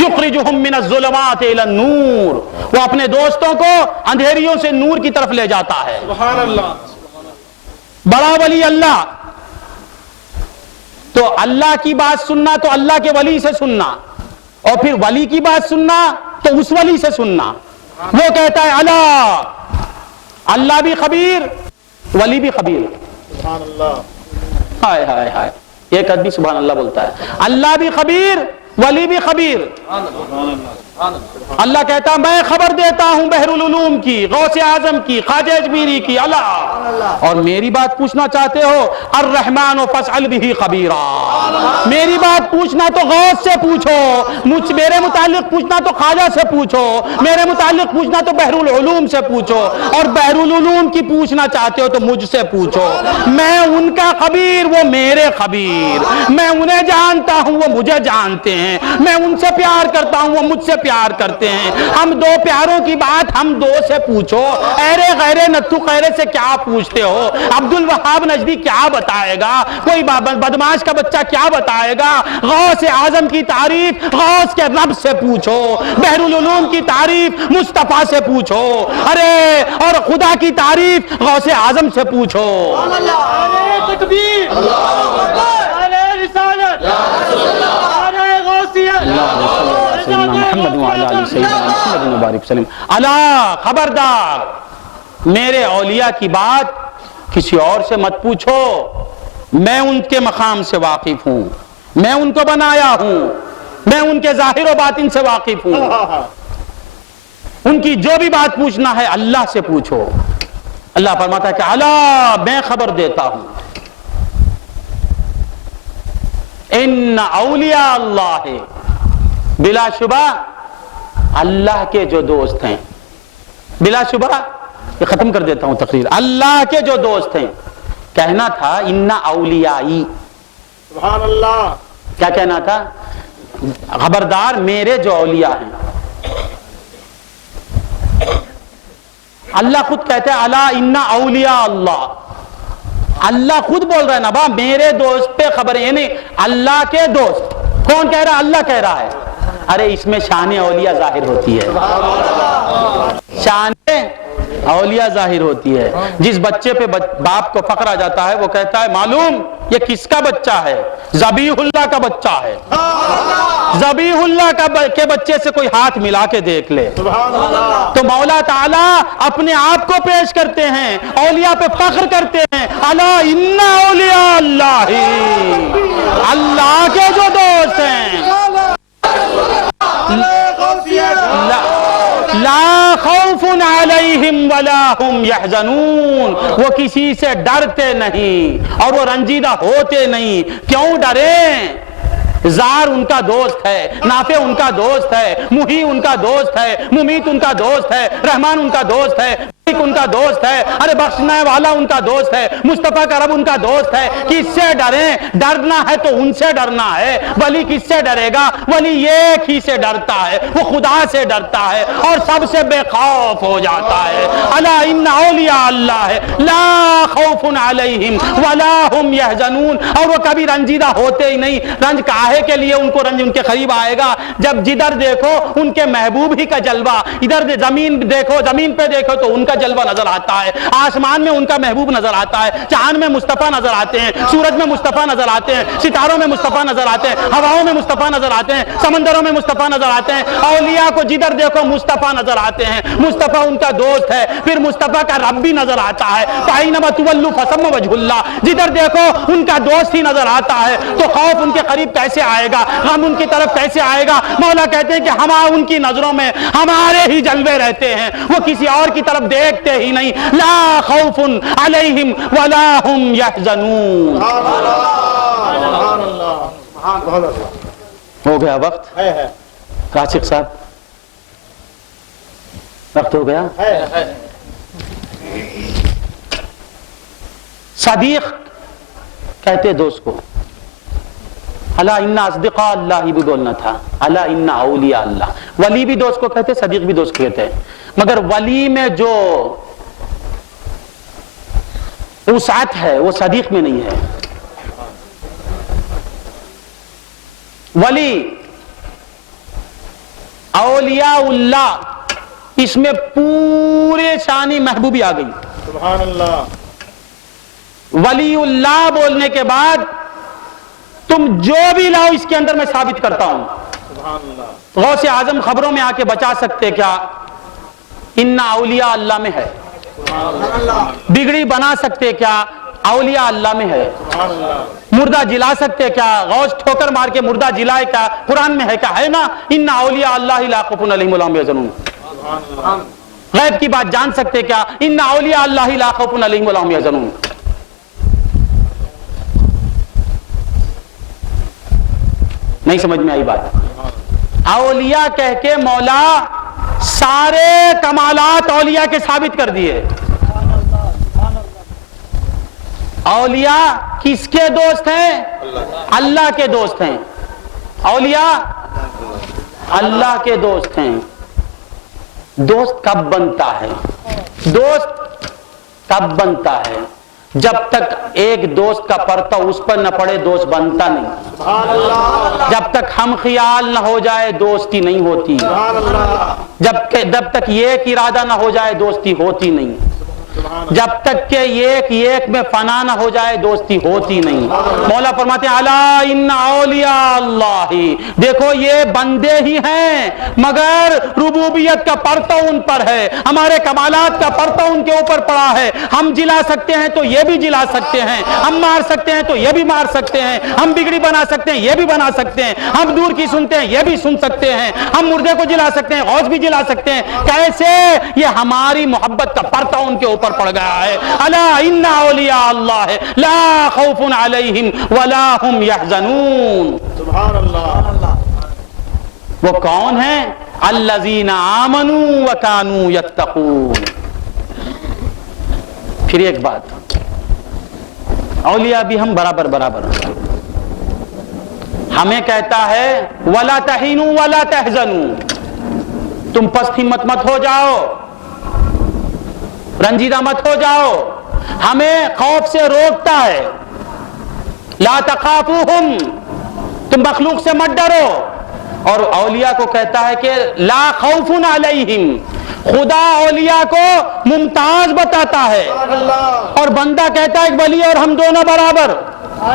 یخرجہم من الظلمات الی النور، وہ اپنے دوستوں کو اندھیریوں سے نور کی طرف لے جاتا ہے۔ سبحان اللہ۔ بڑا ولی اللہ، تو اللہ کی بات سننا تو اللہ کے ولی سے سننا، اور پھر ولی کی بات سننا تو اس ولی سے سننا۔ وہ کہتا ہے اللہ، اللہ بھی خبیر ولی بھی خبیر۔ سبحان اللہ۔ ہائے ہائے ہائے، ایک آدمی سبحان اللہ بولتا ہے، اللہ بھی خبیر ولی بھی خبیر۔ اللہ کہتا ہے میں خبر دیتا ہوں بحر العلوم کی، غوث اعظم کی، خواجہ اجمیری کی، اللہ۔ اور میری بات پوچھنا چاہتے ہو الرحمن فاسأل بہ خبیرا، میری بات پوچھنا تو غوث سے پوچھو، میرے متعلق پوچھنا تو خواجہ سے پوچھو، میرے متعلق پوچھنا تو بحر العلوم سے پوچھو، اور بحر العلوم کی پوچھنا چاہتے ہو تو مجھ سے پوچھو۔ میں ان کا خبیر وہ میرے خبیر، میں انہیں جانتا ہوں وہ مجھے جانتے ہیں، میں ان سے پیار کرتا ہوں وہ مجھ سے پیار کرتے ہیں۔ ہم دو پیاروں کی بات ہم دو سے پوچھو، ایرے غیرے نتو خیرے سے کیا پوچھتے ہو؟ عبد الوہاب نجدی کیا بتائے گا؟ کوئی بدماش کا بچہ کیا بتائے گا؟ غوث اعظم کی تعریف غوث کے رب سے پوچھو، بحر العلوم کی تعریف مصطفیٰ سے پوچھو، ارے اور خدا کی تعریف غوث اعظم سے پوچھو۔ نعرہ تکبیر، نعرہ رسالت، نعرہ غوثیہ، محمد وعلی آل سیدنا محمد مبارک وسلم۔ اللہ خبردار، میرے اولیاء کی بات کسی اور سے مت پوچھو، میں ان کے مقام سے واقف ہوں، میں ان کو بنایا ہوں، میں ان کے ظاہر و باطن سے واقف ہوں۔ ان کی جو بھی بات پوچھنا ہے اللہ سے پوچھو۔ اللہ فرماتا ہے کہ اللہ میں خبر دیتا ہوں، ان اولیاء اللہ، بلا شبہ اللہ کے جو دوست ہیں، بلا شبہ یہ ختم کر دیتا ہوں تقریر، اللہ کے جو دوست ہیں، کہنا تھا ان اولیائی، سبحان اللہ۔ کیا کہنا تھا؟ خبردار میرے جو اولیاء ہیں۔ اللہ خود کہتے ہیں الا ان اولیاء اللہ، اللہ خود بول رہا ہے نا با میرے دوست پہ خبر ہے، یعنی اللہ کے دوست۔ کون کہہ رہا ہے؟ اللہ کہہ رہا ہے۔ ارے اس میں شان اولیاء ظاہر ہوتی ہے، شان اولیاء ظاہر ہوتی ہے۔ جس بچے پہ باپ کو فخر آ جاتا ہے وہ کہتا ہے معلوم یہ کس کا بچہ ہے؟ ذبیح اللہ کا بچہ ہے۔ ذبیح اللہ کے بچے سے کوئی ہاتھ ملا کے دیکھ لے تو مولا تعالیٰ اپنے آپ کو پیش کرتے ہیں، اولیاء پہ فخر کرتے ہیں، الا ان اولیاء اللہ، اللہ کے جو دوست ہیں لا خوف علیہم ولا هم یحزنون، وہ کسی سے ڈرتے نہیں اور وہ رنجیدہ ہوتے نہیں۔ کیوں ڈریں؟ زار ان کا دوست ہے، نافع ان کا دوست ہے، محی ان کا دوست ہے، ممیت ان کا دوست ہے، رحمان ان کا دوست ہے، ان کا دوست ہے، ارے بخشنے والا ان کا دوست ہے، مصطفیٰ کا رب ان کا دوست ہے۔ کس سے ڈریں؟ ڈرنا ہے تو ان سے ڈرنا ہے۔ ولی کس سے ڈرے گا؟ ولی ایک ہی سے ڈرتا ہے، وہ خدا سے ڈرتا ہے اور سب سے بے خوف ہو جاتا ہے۔ الا ان اولیاء اللہ لا خوف علیہم ولا هم یحزنون، اور وہ کبھی رنجیدہ ہوتے ہی نہیں۔ رنج کاہے کے لیے؟ ان کو رنج ان کے قریب آئے گا جب جدھر دیکھو ان کے محبوب ہی کا جلوہ، ادھر زمین دیکھو، زمین پہ دیکھو تو ان کا جلوہ نظر آتا ہے، آسمان میں ان کا محبوب نظر آتا ہے، چاند میں مصطفیٰ نظر آتے ہیں، سورج میں مصطفیٰ نظر آتے ہیں، ستاروں میں مصطفیٰ نظر آتے ہیں، ہواؤں میں مصطفیٰ نظر آتے ہیں، سمندروں میں مصطفیٰ نظر آتے ہیں۔ اولیاء کو جدھر دیکھو مصطفیٰ نظر آتے ہیں، مصطفیٰ ان کا دوست ہے، پھر مصطفیٰ کا رب بھی نظر آتا ہے۔ فَأَيْنَمَا تُوَلُّوا فَثَمَّ وَجْهُ اللَّهِ، جدھر دیکھو ان کا دوست ہی نظر آتا ہے، تو خوف ان کے قریب کیسے آئے گا؟ غم ان کی طرف کیسے آئے گا؟ مولا کہتے ہیں کہ ہم ان کی نظروں میں ہمارے ہی جلوے رہتے ہیں، وہ کسی اور کی طرف دیکھتے ہی نہیں۔ لا خوف علیہم ولا هم یحزنون۔ ہو گیا وقت؟ راشق صاحب وقت ہو گیا؟ صدیق کہتے دوست کو، الا ان اصدقاء اللہ بھی بولنا تھا، الا ان اولیاء اللہ۔ ولی بھی دوست کو کہتے، صدیق بھی دوست کہتے ہیں، مگر ولی میں جو وسعت ہے وہ صدیق میں نہیں ہے۔ ولی اولیاء اللہ، اس میں پورے شانی محبوبی آ گئی. سبحان اللہ. ولی اللہ بولنے کے بعد تم جو بھی لاؤ اس کے اندر میں ثابت کرتا ہوں. سبحان اللہ. غوث اعظم خبروں میں آ کے بچا سکتے کیا؟ ان اولیاء اللہ میں ہے. سبحان اللہ. بگڑی بنا سکتے کیا؟ اولیاء اللہ میں ہے. سبحان اللہ. مردہ جلا سکتے کیا؟ غوث ٹھوکر مار کے مردہ جلائے کیا؟ قرآن میں ہے کیا؟ ہے نا. ان اولیاء اللہ لا خوف علیہم ولا هم يحزنون. سبحان اللہ. غیب کی بات جان سکتے کیا؟ ان اولیاء اللہ لا خوف علیہم ولا هم يحزنون. نہیں سمجھ میں آئی بات؟ اولیاء کہہ کے مولا سارے کمالات اولیاء کے ثابت کر دیے. اولیاء کس کے دوست ہیں؟ اللہ کے دوست ہیں. اولیاء اللہ کے دوست ہیں. دوست کب بنتا ہے؟ دوست کب بنتا ہے؟ جب تک ایک دوست کا پرتو اس پر نہ پڑے دوست بنتا نہیں. سبحان اللہ. جب تک ہم خیال نہ ہو جائے دوستی نہیں ہوتی. سبحان اللہ. جب تک ایک ارادہ نہ ہو جائے دوستی ہوتی نہیں. جب تک کہ ایک میں فنا نہ ہو جائے دوستی ہوتی نہیں. مولا فرماتے ہیں الا ان اولیاء اللہ، دیکھو یہ بندے ہی ہیں مگر ربوبیت کا پرتو ان پر ہے، ہمارے کمالات کا پرتو ان کے اوپر پڑا ہے. ہم جلا سکتے ہیں تو یہ بھی جلا سکتے ہیں، ہم مار سکتے ہیں تو یہ بھی مار سکتے ہیں، ہم بگڑی بنا سکتے ہیں یہ بھی بنا سکتے ہیں، ہم دور کی سنتے ہیں یہ بھی سن سکتے ہیں، ہم مردے کو جلا سکتے ہیں غوث بھی جلا سکتے ہیں. کیسے؟ یہ ہماری محبت کا پرتو ان کے اوپر پڑ گیا ہے. الا ان اولیاء اللہ لا خوف علیہم ولا هم يحزنون. سبحان اللہ. وہ کون ہیں؟ الذین آمنوا وکانوا یتقون. پھر ایک بات، اولیاء بھی ہم برابر ہیں. ہمیں کہتا ہے ولا تہینوا ولا تحزنوا، تم پست ہمت مت ہو جاؤ، رنجیدہ مت ہو جاؤ. ہمیں خوف سے روکتا ہے. لا تخافوہم، تم مخلوق سے مت ڈرو. اور اولیاء کو کہتا ہے کہ لا خوف علیہم، خدا اولیاء کو ممتاز بتاتا ہے. اور بندہ کہتا ہے ولی اور ہم دونوں برابر.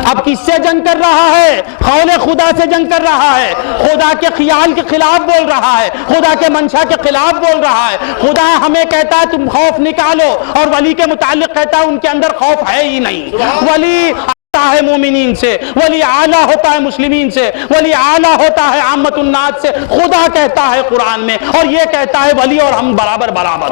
اب کس سے جنگ کر رہا ہے؟ قول خدا سے جنگ کر رہا ہے. خدا کے خیال کے خلاف بول رہا ہے، خدا کے منشا کے خلاف بول رہا ہے. خدا ہمیں کہتا ہے تم خوف نکالو، اور ولی کے متعلق کہتا ہے ان کے اندر خوف ہے ہی نہیں. ولی ہے مومنین سے، ولی اعلیٰ ہوتا ہے مسلمین سے، ولی اعلیٰ ہوتا ہے عامت الناس سے. خدا کہتا ہے قرآن میں، اور یہ کہتا ہے ولی اور ہم برابر.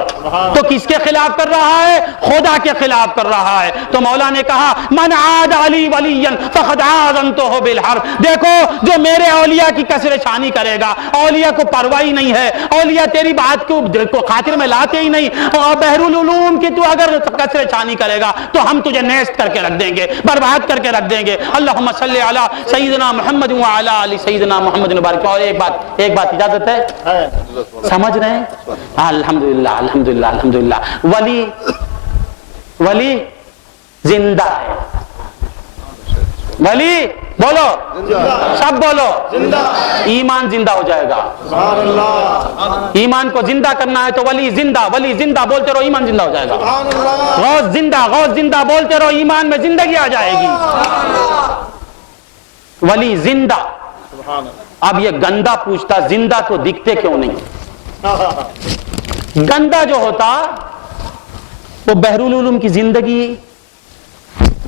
تو کس کے خلاف کر رہا ہے؟ خدا کے خلاف کر رہا ہے. تو مولا نے کہا من عاد علی ولی فقد آذنتہ بالحرب. دیکھو جو میرے اولیاء کی کسر شانی کرے گا، اولیاء کو پرواہ نہیں ہے، اولیاء تیری بات کو خاطر میں لاتے ہی نہیں. اور بحر العلوم کی تو اگر کسر شانی کرے گا تو ہم تجھے نیست کر کے رکھ دیں گے، برباد کر کے رکھ دیں گے. اللہم صلی علی سیدنا محمد وعلی آل سیدنا محمد مبارک. اور ایک بات اجازت ہے؟ سمجھ رہے ہیں؟ الحمدللہ. ولی زندہ ہے. ولی بولو، سب بولو، ایمان زندہ ہو جائے گا. سبحان اللہ. ایمان کو زندہ کرنا ہے تو ولی زندہ بولتے رہو، ایمان زندہ ہو جائے گا. سبحان اللہ. غوث زندہ بولتے رہو، ایمان میں زندگی آ جائے گی. ولی زندہ. سبحان اللہ. اب یہ گندا پوچھتا زندہ تو دکھتے کیوں نہیں؟ گندا جو ہوتا وہ بحر العلوم کی زندگی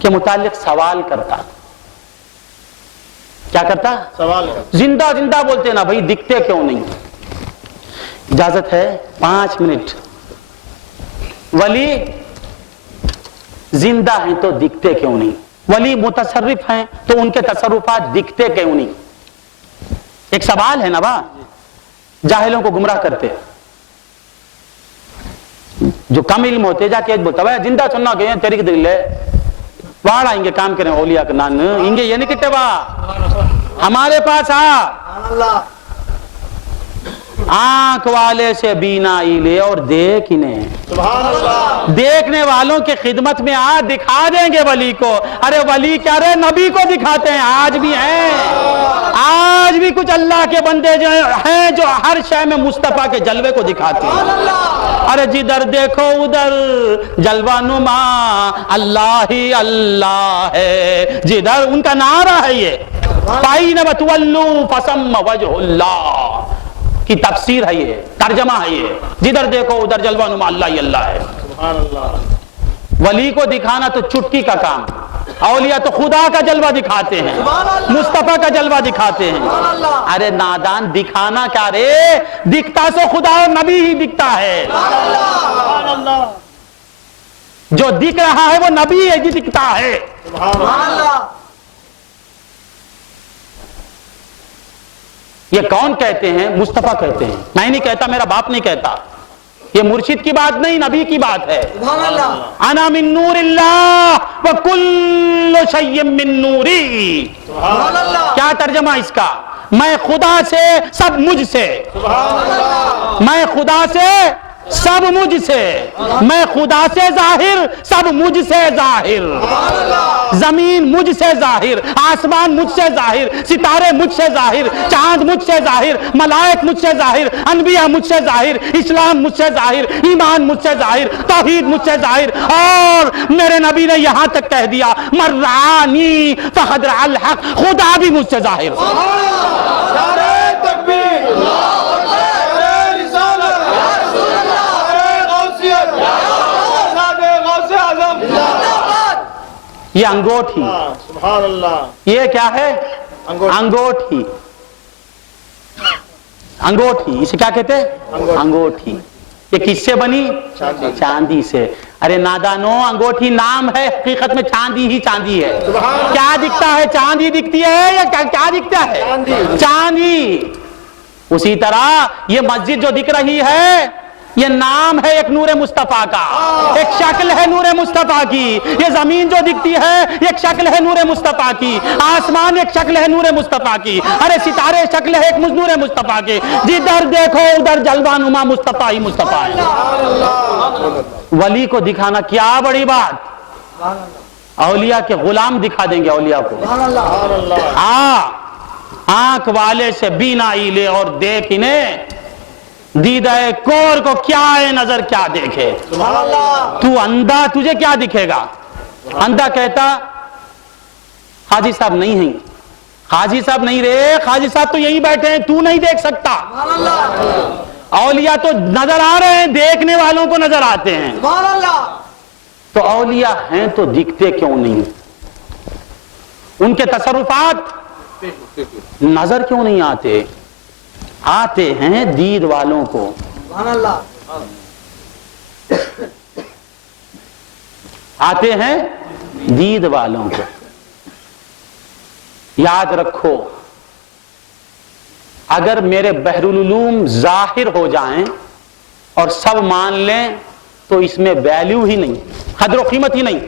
کے متعلق سوال کرتا. کیا کرتا؟ سوال. زندہ بولتے نا بھائی، دکھتے کیوں نہیں؟ اجازت ہے 5 منٹ. ولی زندہ ہیں تو دکھتے کیوں نہیں؟ ولی متصرف ہیں تو ان کے تصرفات دکھتے کیوں نہیں؟ ایک سوال ہے نا با. جاہلوں کو گمراہ کرتے، جو کم علم ہوتے جا کے بولتا ہے زندہ سننا کہ تیری کی دلیل ہے واڑ آئیں گے کام کریں اولیاء کا نان انگے یہ نہیں کٹے با ہمارے پاس آنکھ والے سے بینائی لے اور دیکھ انہیں. سبحان اللہ. دیکھنے والوں کے خدمت میں دکھا دیں گے ولی کو. ارے ولی کیا رہے نبی کو دکھاتے ہیں، آج بھی ہیں. آج بھی کچھ اللہ کے بندے جو ہیں جو ہر شے میں مصطفیٰ کے جلوے کو دکھاتے ہیں. ارے جدھر دیکھو ادھر جلوہ نما اللہ ہی اللہ ہے, جدھر ان کا نعرہ ہے یہ فَأَيْنَمَا تُوَلُّوا فَثَمَّ وَجْهُ اللَّهِ کی تفسیر ہے, یہ ترجمہ ہے, یہ جدھر دیکھو ادھر جلوہ نما اللہ ہی اللہ ہے. سبحان اللہ. ولی کو دکھانا تو چٹکی کا کام, اولیاء تو خدا کا جلوہ دکھاتے ہیں, مصطفیٰ کا جلوہ دکھاتے ہیں. ارے نادان, دکھانا کیا رے, دکھتا سو خدا اور نبی ہی دکھتا ہے. سبحان اللہ. جو دکھ رہا ہے وہ نبی ہے جی دکھتا ہے. سبحان اللہ. یہ کون کہتے ہیں؟ مصطفیٰ کہتے ہیں. میں نہیں کہتا, میرا باپ نہیں کہتا, یہ مرشد کی بات نہیں, نبی کی بات ہے. انا من نور اللہ وکل شیء من نوری. کیا ترجمہ اس کا؟ میں خدا سے سب مجھ سے, میں خدا سے سب مجھ سے, میں خدا سے ظاہر سب مجھ سے ظاہر. زمین مجھ سے ظاہر, آسمان مجھ سے ظاہر, ستارے مجھ سے ظاہر, چاند مجھ سے ظاہر, ملائک مجھ سے ظاہر, انبیاء مجھ سے ظاہر, اسلام مجھ سے ظاہر, ایمان مجھ سے ظاہر, توحید مجھ سے ظاہر. اور میرے نبی نے یہاں تک کہہ دیا من رآنی فقد رأى الحق, خدا بھی مجھ سے ظاہر. نعرہ تکبیر, نعرہ رسالت, نعرہ غوثیت, نعرہ غوث اعظم. یہ انگوٹھی, سبحان اللہ. یہ کیا ہے؟ انگوٹھی. انگوٹھی. انگوٹھی اسے کیا کہتے ہیں؟ انگوٹھی. یہ کس سے بنی؟ چاندی سے. ارے نادانو, انگوٹھی نام ہے, حقیقت میں چاندی ہی چاندی ہے. کیا دکھتا ہے؟ چاندی دکھتی ہے یا کیا دکھتا ہے؟ چاندی. اسی طرح یہ مسجد جو دکھ رہی ہے یہ نام ہے ایک نور مصطفیٰ کا, ایک شکل ہے نور مصطفیٰ کی. یہ زمین جو دکھتی ہے ایک شکل ہے نور مصطفیٰ کی, آسمان ایک شکل ہے نور مصطفیٰ کی, ارے ستارے شکل ہے ایک نور مصطفیٰ کی. جدھر دیکھو ادھر جلوہ نما مصطفیٰ ہی مصطفیٰ ہے. ولی کو دکھانا کیا بڑی بات, اولیاء کے غلام دکھا دیں گے اولیاء کو. آنکھ والے سے بینائی لے اور دیکھ انہیں, دیدہ کور کو کیا ہے نظر کیا دیکھے. تو اندھا تجھے کیا دکھے گا؟ اندھا کہتا حاجی صاحب نہیں ہیں, حاجی صاحب نہیں رے, حاجی صاحب تو یہی بیٹھے ہیں, تو نہیں دیکھ سکتا. اولیاء تو نظر آ رہے ہیں, دیکھنے والوں کو نظر آتے ہیں. تو اولیاء ہیں تو دکھتے کیوں نہیں؟ ان کے تصرفات نظر کیوں نہیں آتے؟ آتے ہیں دید والوں کو. آتے ہیں دید والوں کو. یاد رکھو, اگر میرے بحر العلوم ظاہر ہو جائیں اور سب مان لیں تو اس میں ویلیو ہی نہیں, قدر و قیمت ہی نہیں.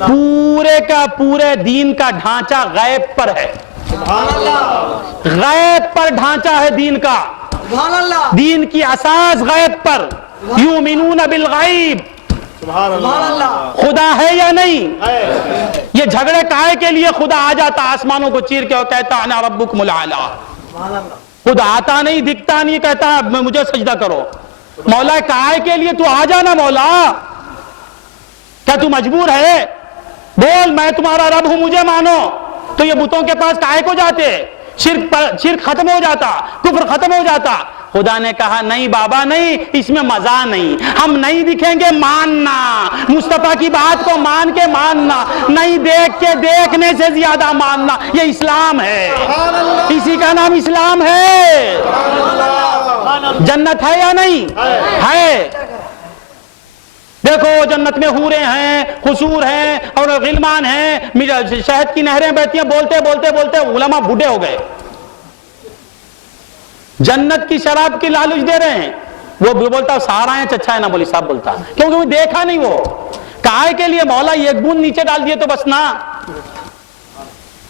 پورے کا پورے دین کا ڈھانچہ غیب پر ہے. غیب پر ڈھانچہ ہے دین کا. دین کی اساس غیب پر. یؤمنون بالغیب. خدا ہے یا نہیں؟ یہ جھگڑے کائے کے لیے خدا آ جاتا آسمانوں کو چیر کے اور کہتا انا ربکم الاعلی. خدا آتا نہیں, دکھتا نہیں, کہتا مجھے سجدہ کرو. مولا کائے کے لیے تو آ جانا مولا. کیا تو مجبور ہے؟ بول میں تمہارا رب ہوں, مجھے مانو. تو یہ بتوں کے پاس کائے کو جاتے؟ شرک ختم ہو جاتا, کفر ختم ہو جاتا. خدا نے کہا نہیں بابا نہیں, اس میں مزہ نہیں. ہم نہیں دکھیں گے, ماننا مصطفیٰ کی بات کو, مان کے ماننا, نہیں دیکھ کے دیکھنے سے زیادہ ماننا. یہ اسلام ہے, اسی کا نام اسلام ہے. جنت ہے یا نہیں ہے؟ دیکھو جنت میں حوریں ہیں, قصور ہیں اور غلمان ہیں, شہد کی نہریں بہتی ہیں. بولتے بولتے بولتے علماء بوڑھے ہو گئے. جنت کی شراب کی لالچ دے رہے ہیں. وہ بولتا سارا ہے چچا ہے نا, مولوی صاحب بولتا, کیونکہ وہ دیکھا نہیں. وہ کائے کے لیے مولا ایک بوند نیچے ڈال دیے تو بس نا.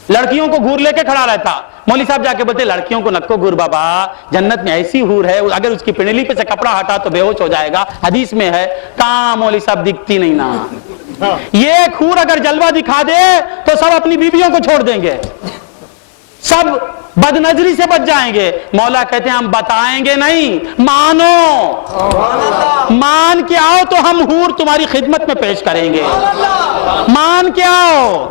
لڑکیوں کو گور لے کے کھڑا رہتا. مولوی صاحب جا کے بولتے لڑکیوں کو نکو گور بابا, جنت میں ایسی حور ہے اگر اس کی پنڈلی پہ سے کپڑا ہٹا تو بے ہوش ہو جائے گا, حدیث میں ہے. کہاں مولوی صاحب دکھتی نہیں نا. یہ حور اگر جلوہ دکھا دے تو سب اپنی بیویوں کو چھوڑ دیں گے, سب بد نظری سے بچ جائیں گے. مولا کہتے ہیں ہم بتائیں گے نہیں, مانو, مان کے آؤ تو ہم حور تمہاری خدمت میں پیش کریں گے. مان کے آؤ.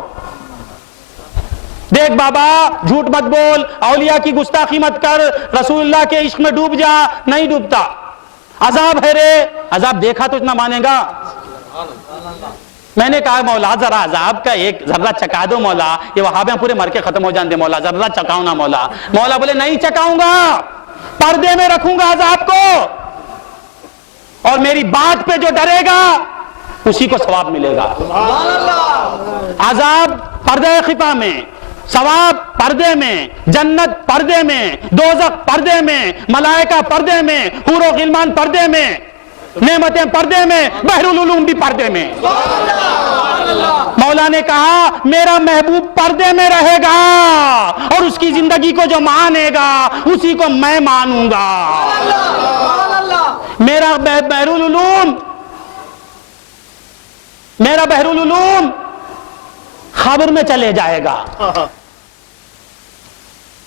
دیکھ بابا جھوٹ مت بول, اولیاء کی گستاخی مت کر, رسول اللہ کے عشق میں ڈوب جا. نہیں ڈوبتا. عذاب ہے رے, عذاب دیکھا تو اتنا مانے گا. میں نے کہا مولا ذرا عذاب کا ایک ذرہ چکا دو مولا, یہ وہابیاں پورے مر کے ختم ہو جان دے مولا, ذرہ چکاؤ نا مولا. مولا بولے نہیں چکاؤں گا, پردے میں رکھوں گا عذاب کو, اور میری بات پہ جو ڈرے گا اسی کو ثواب ملے گا. عذاب پردے خفا میں, ثواب پردے میں, جنت پردے میں, دوزخ پردے میں, ملائکہ پردے میں, حور و غلمان پردے میں, نعمتیں پردے میں, بحر العلوم بھی پردے میں. مولا نے کہا میرا محبوب پردے میں رہے گا, اور اس کی زندگی کو جو مانے گا اسی کو میں مانوں گا. میرا بحر العلوم, میرا بحر العلوم خبر میں چلے جائے گا,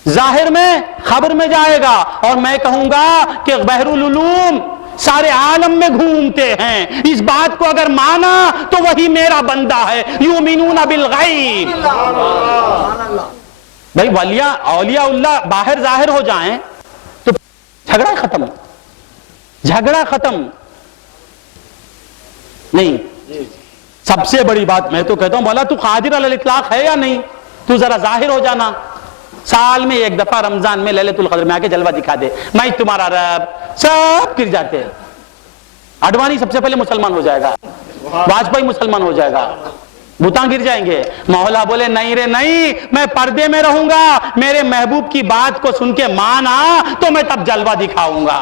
ظاہر میں خبر میں جائے گا, اور میں کہوں گا کہ بحر العلوم سارے عالم میں گھومتے ہیں. اس بات کو اگر مانا تو وہی میرا بندہ ہے. یؤمنون بالغیب. بھائی اولیاء اللہ باہر ظاہر ہو جائیں تو جھگڑا ختم, جھگڑا ختم نہیں. سب سے بڑی بات میں تو کہتا ہوں مولا تو قادر علی الاطلاق ہے یا نہیں, تو ذرا ظاہر ہو جانا. سال میں ایک دفعہ رمضان میں لیلۃ القدر میں آ کے جلوہ دکھا دے, میں تمہارا رب. سب گر جاتے ہیں. اڈوانی سب سے پہلے مسلمان ہو جائے گا, واجپئی مسلمان ہو جائے گا, بتاں گر جائیں گے. مولا بولے نہیں رے نہیں, میں پردے میں رہوں گا, میرے محبوب کی بات کو سن کے مانا تو میں تب جلوہ دکھاؤں گا.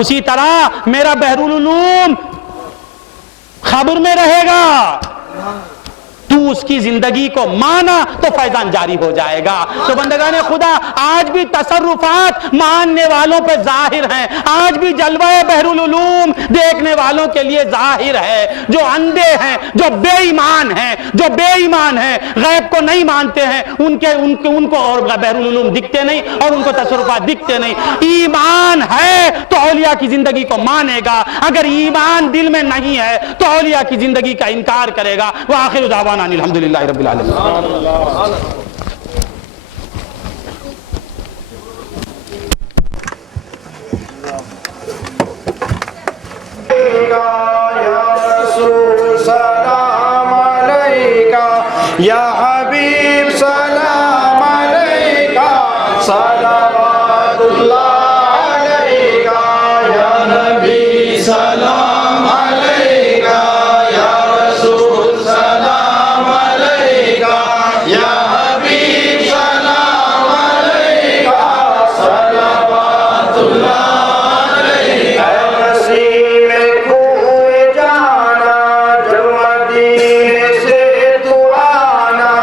اسی طرح میرا بحر العلوم خبر میں رہے گا, تو اس کی زندگی کو مانا تو فیضان جاری ہو جائے گا. تو بندگان خدا آج بھی تصرفات ماننے والوں پہ ظاہر ہیں, آج بھی جلوہ بحر العلوم دیکھنے والوں کے لیے ظاہر ہے. جو اندھے ہیں, جو بے ایمان ہیں, جو بے ایمان ہیں, غیب کو نہیں مانتے ہیں, ان کو اور بحر العلوم دکھتے نہیں اور ان کو تصرفات دکھتے نہیں. ایمان ہے تو اولیاء کی زندگی کو مانے گا, اگر ایمان دل میں نہیں ہے تو اولیاء کی زندگی کا انکار کرے گا. وآخر دعوانا الحمدللہ رب العالمین. یا رسول سلام علیکہ, یا حبیب سلام علیکہ, صلوات اللہ علیکہ, یا نبی سلام علیکہ, یا رسول سلام علیکہ, یا حبیب سلام علیکہ, صلوات اللہ. جانا جو مدینے سے تو آنا,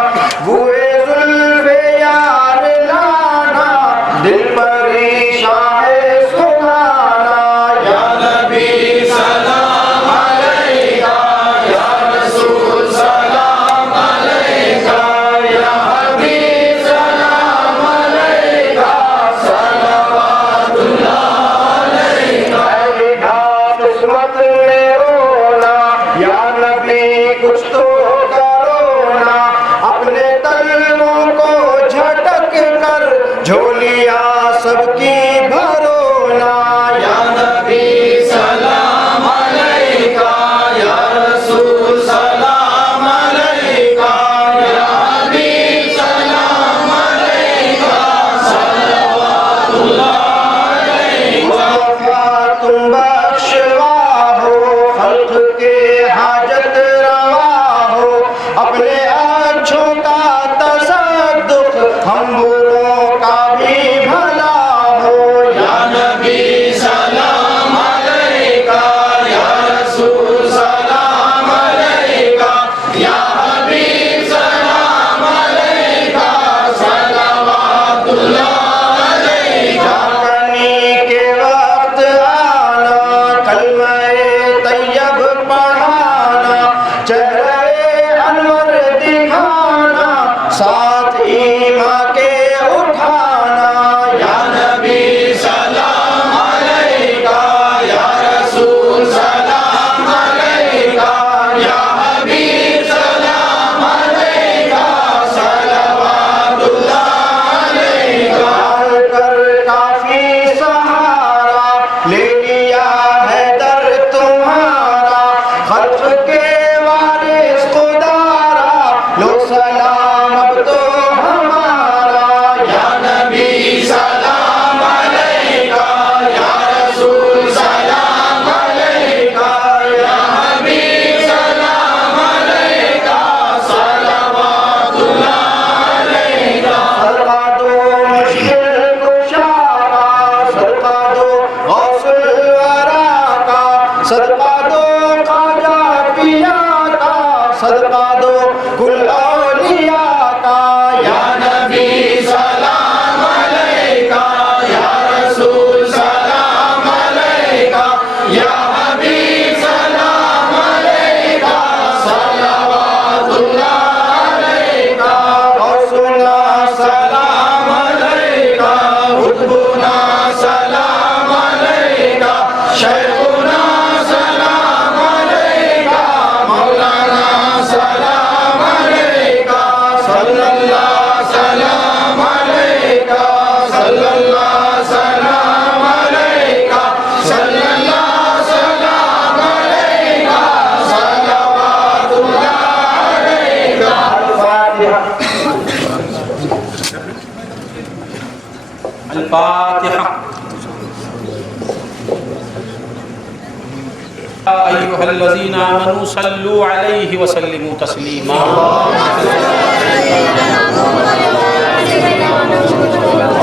لے لیا ہے در تمہارا خلق کے وارث خدارا لو سلام اب تو ہمارا یا نبی سلام علیکہ یا رسول سلام علیکہ یا حبیب سلام علیکہ صلوات اللہ علیکہ صدقہ دو مشکل کشا صدقہ دو غوث الورا کا صدقہ دو خواجہ پیا کا صدقہ دو کل اولیاء کا یا نبی سلام علیکہ یا رسول سلام علیکہ یا حبیب سلام علیکہ صلوات اللہ علیکہ غوثنا سلام علیکہ قطبنا سلام علیکہ شیخنا سلام علیکہ مولانا سلام علیکہ صلی اللہ سلام علیکہ صلی اللہ سلام علیکہ صلی اللہ سلام علیکہ صلوات اللہ علیکہ الفاتحة. أيها الذين آمنوا صلوا عليه وسلموا تسليما.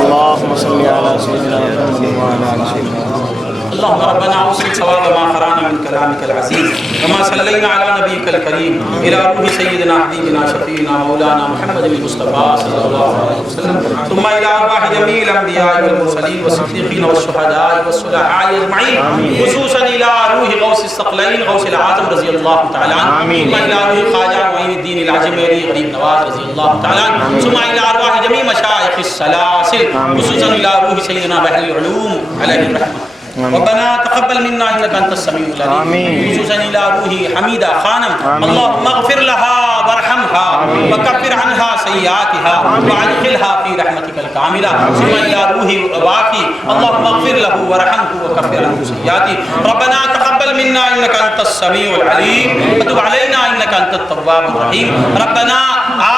اللهم صل على سيدنا محمد وعلى آل سيدنا محمد. اللهم ربنا اوصل ثواب ما قرانا من كلامك العزيز وما صلينا على نبيك الكريم الى روح سيدنا حبيبنا شفيعنا مولانا محمد المصطفى صلى الله عليه وسلم ثم الى ارواح جميع الانبياء والمرسلين والصديقين والشهداء والصلحاء اجمعين خصوصا الى روح غوث الثقلين غوث العظم رضي الله تعالى عنه ثم الى روح خواجہ معین الدین العجمیری غریب نواز رضی اللہ تعالی عنہ ثم الى ارواح جميع مشايخ السلاسل خصوصا الى روح سيدنا بحر العلوم عليه الرحمه. ربنا تقبل منا انك انت السميع العليم خصوصا الى روح حميدة خانم اللهم اغفر لها وارحمها وكفر عنها سيئاتها وادخلها في رحمتك الكاملة. ثم الى روح واقي اللهم اغفر له وارحمه وكفر عنه سيئاته. ربنا تقبل منا انك انت السميع العليم وتب علينا انك انت التواب الرحيم. ربنا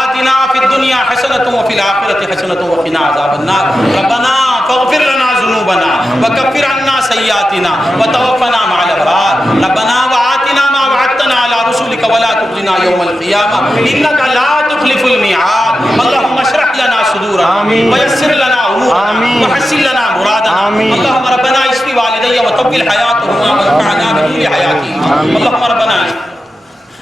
آتنا في الدنيا حسنة وفي الآخرة حسنة وقنا عذاب النار. ربنا فاغفر لنا ذنوبنا وكفر عنا سيئاتنا وتوفنا مع الأبرار. ربنا وآتنا ما وعدتنا على رسلك ولا تخزنا يوم القيامة إنك لا تخلف الميعاد. اللهم اشرح لنا صدورنا ويسر لنا أمورنا وحسن لنا مرادنا. اللهم ربنا اشف والدي وطول حياتهما وارفعنا بطول حياتهما.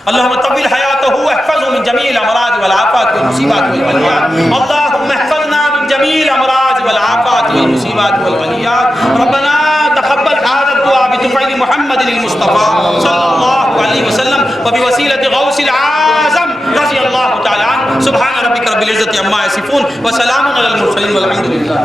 اللهم طول حياته واحفظه من جميع الأمراض والآفات والمصيبات والبليات. اللهم احفظنا من جميع الأمراض والآفات والمصيبات والبليات. ربنا تقبل هذا الدعاء بتفعيل محمد المصطفى صلى الله عليه وسلم وبوسيلة غوث العازم رضي الله تعالى عنه. سبحان ربك رب العزة عما يصفون وسلام على المرسلين والحمد لله.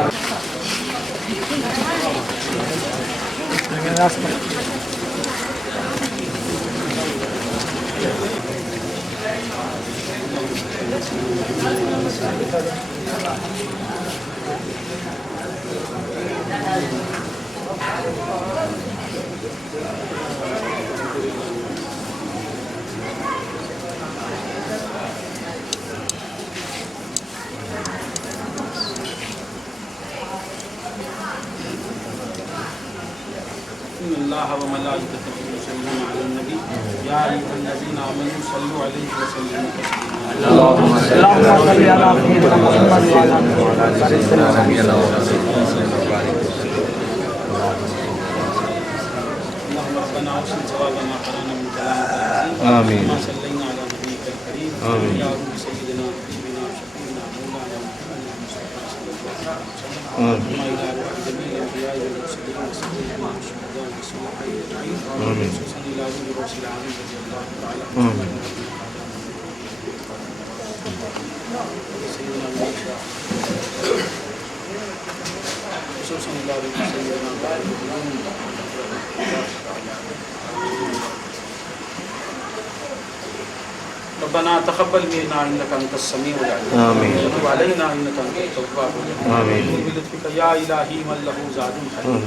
إن الله وملائكته يصلون على النبي يا أيها الذين آمنوا صلوا عليه وسلموا تسليما. اللهم صل على سيدنا محمد وعلى آل سيدنا محمد. اللهم ربنا اوصل ثواب ما قرانا من كلامك العزيز وما صلينا على نبيك الكريم يا روح سيدنا حبيبنا شفيعنا مولانا محمد المصطفى صلى الله عليه وسلم ثم الى روح جميع الانبياء والمرسلين والصديقين والشهداء والصالحين اجمعين خصوصا الى روح غوث العظيم رضي الله تعالى عنه سيدنا موسى خصوصا الى روح سيدنا بحر العلوم. ربنا ربنا تقبل منا انك انت السميع العليم آمين. وتب علينا انك انت التواب الرحيم آمين. بلطفك يا الهي من له زاد خير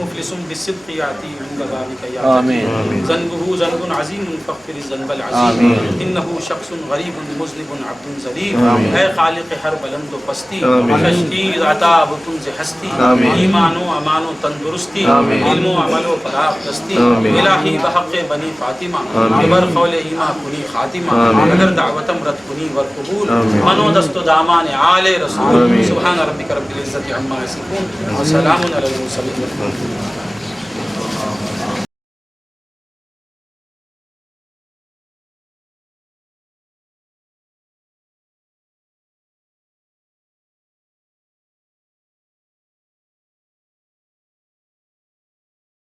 مفلس بالصدق ياتي عند ذلك يا آمين. ذنبه ذنب عظيم فاغفر الذنب العظيم آمين. انه شخص غریب مذنب عبد ذلیل آمین. اے خالق ہر بلند و پستی آمین. کشتی عطا بتن سے ہستی آمین. ایمان و امان و تندرستی آمین. علم و عمل و فلاح دستی آمین. الہی بحق بنی فاطمہ آمین. بر قول ایما کنی خاتمہ آمین. اگر دعوتم رد کنی ور قبول آمین. منو دست و دامان آل رسول آمین. سبحان ربک رب العزت عما یصفون وسلام علی المرسلین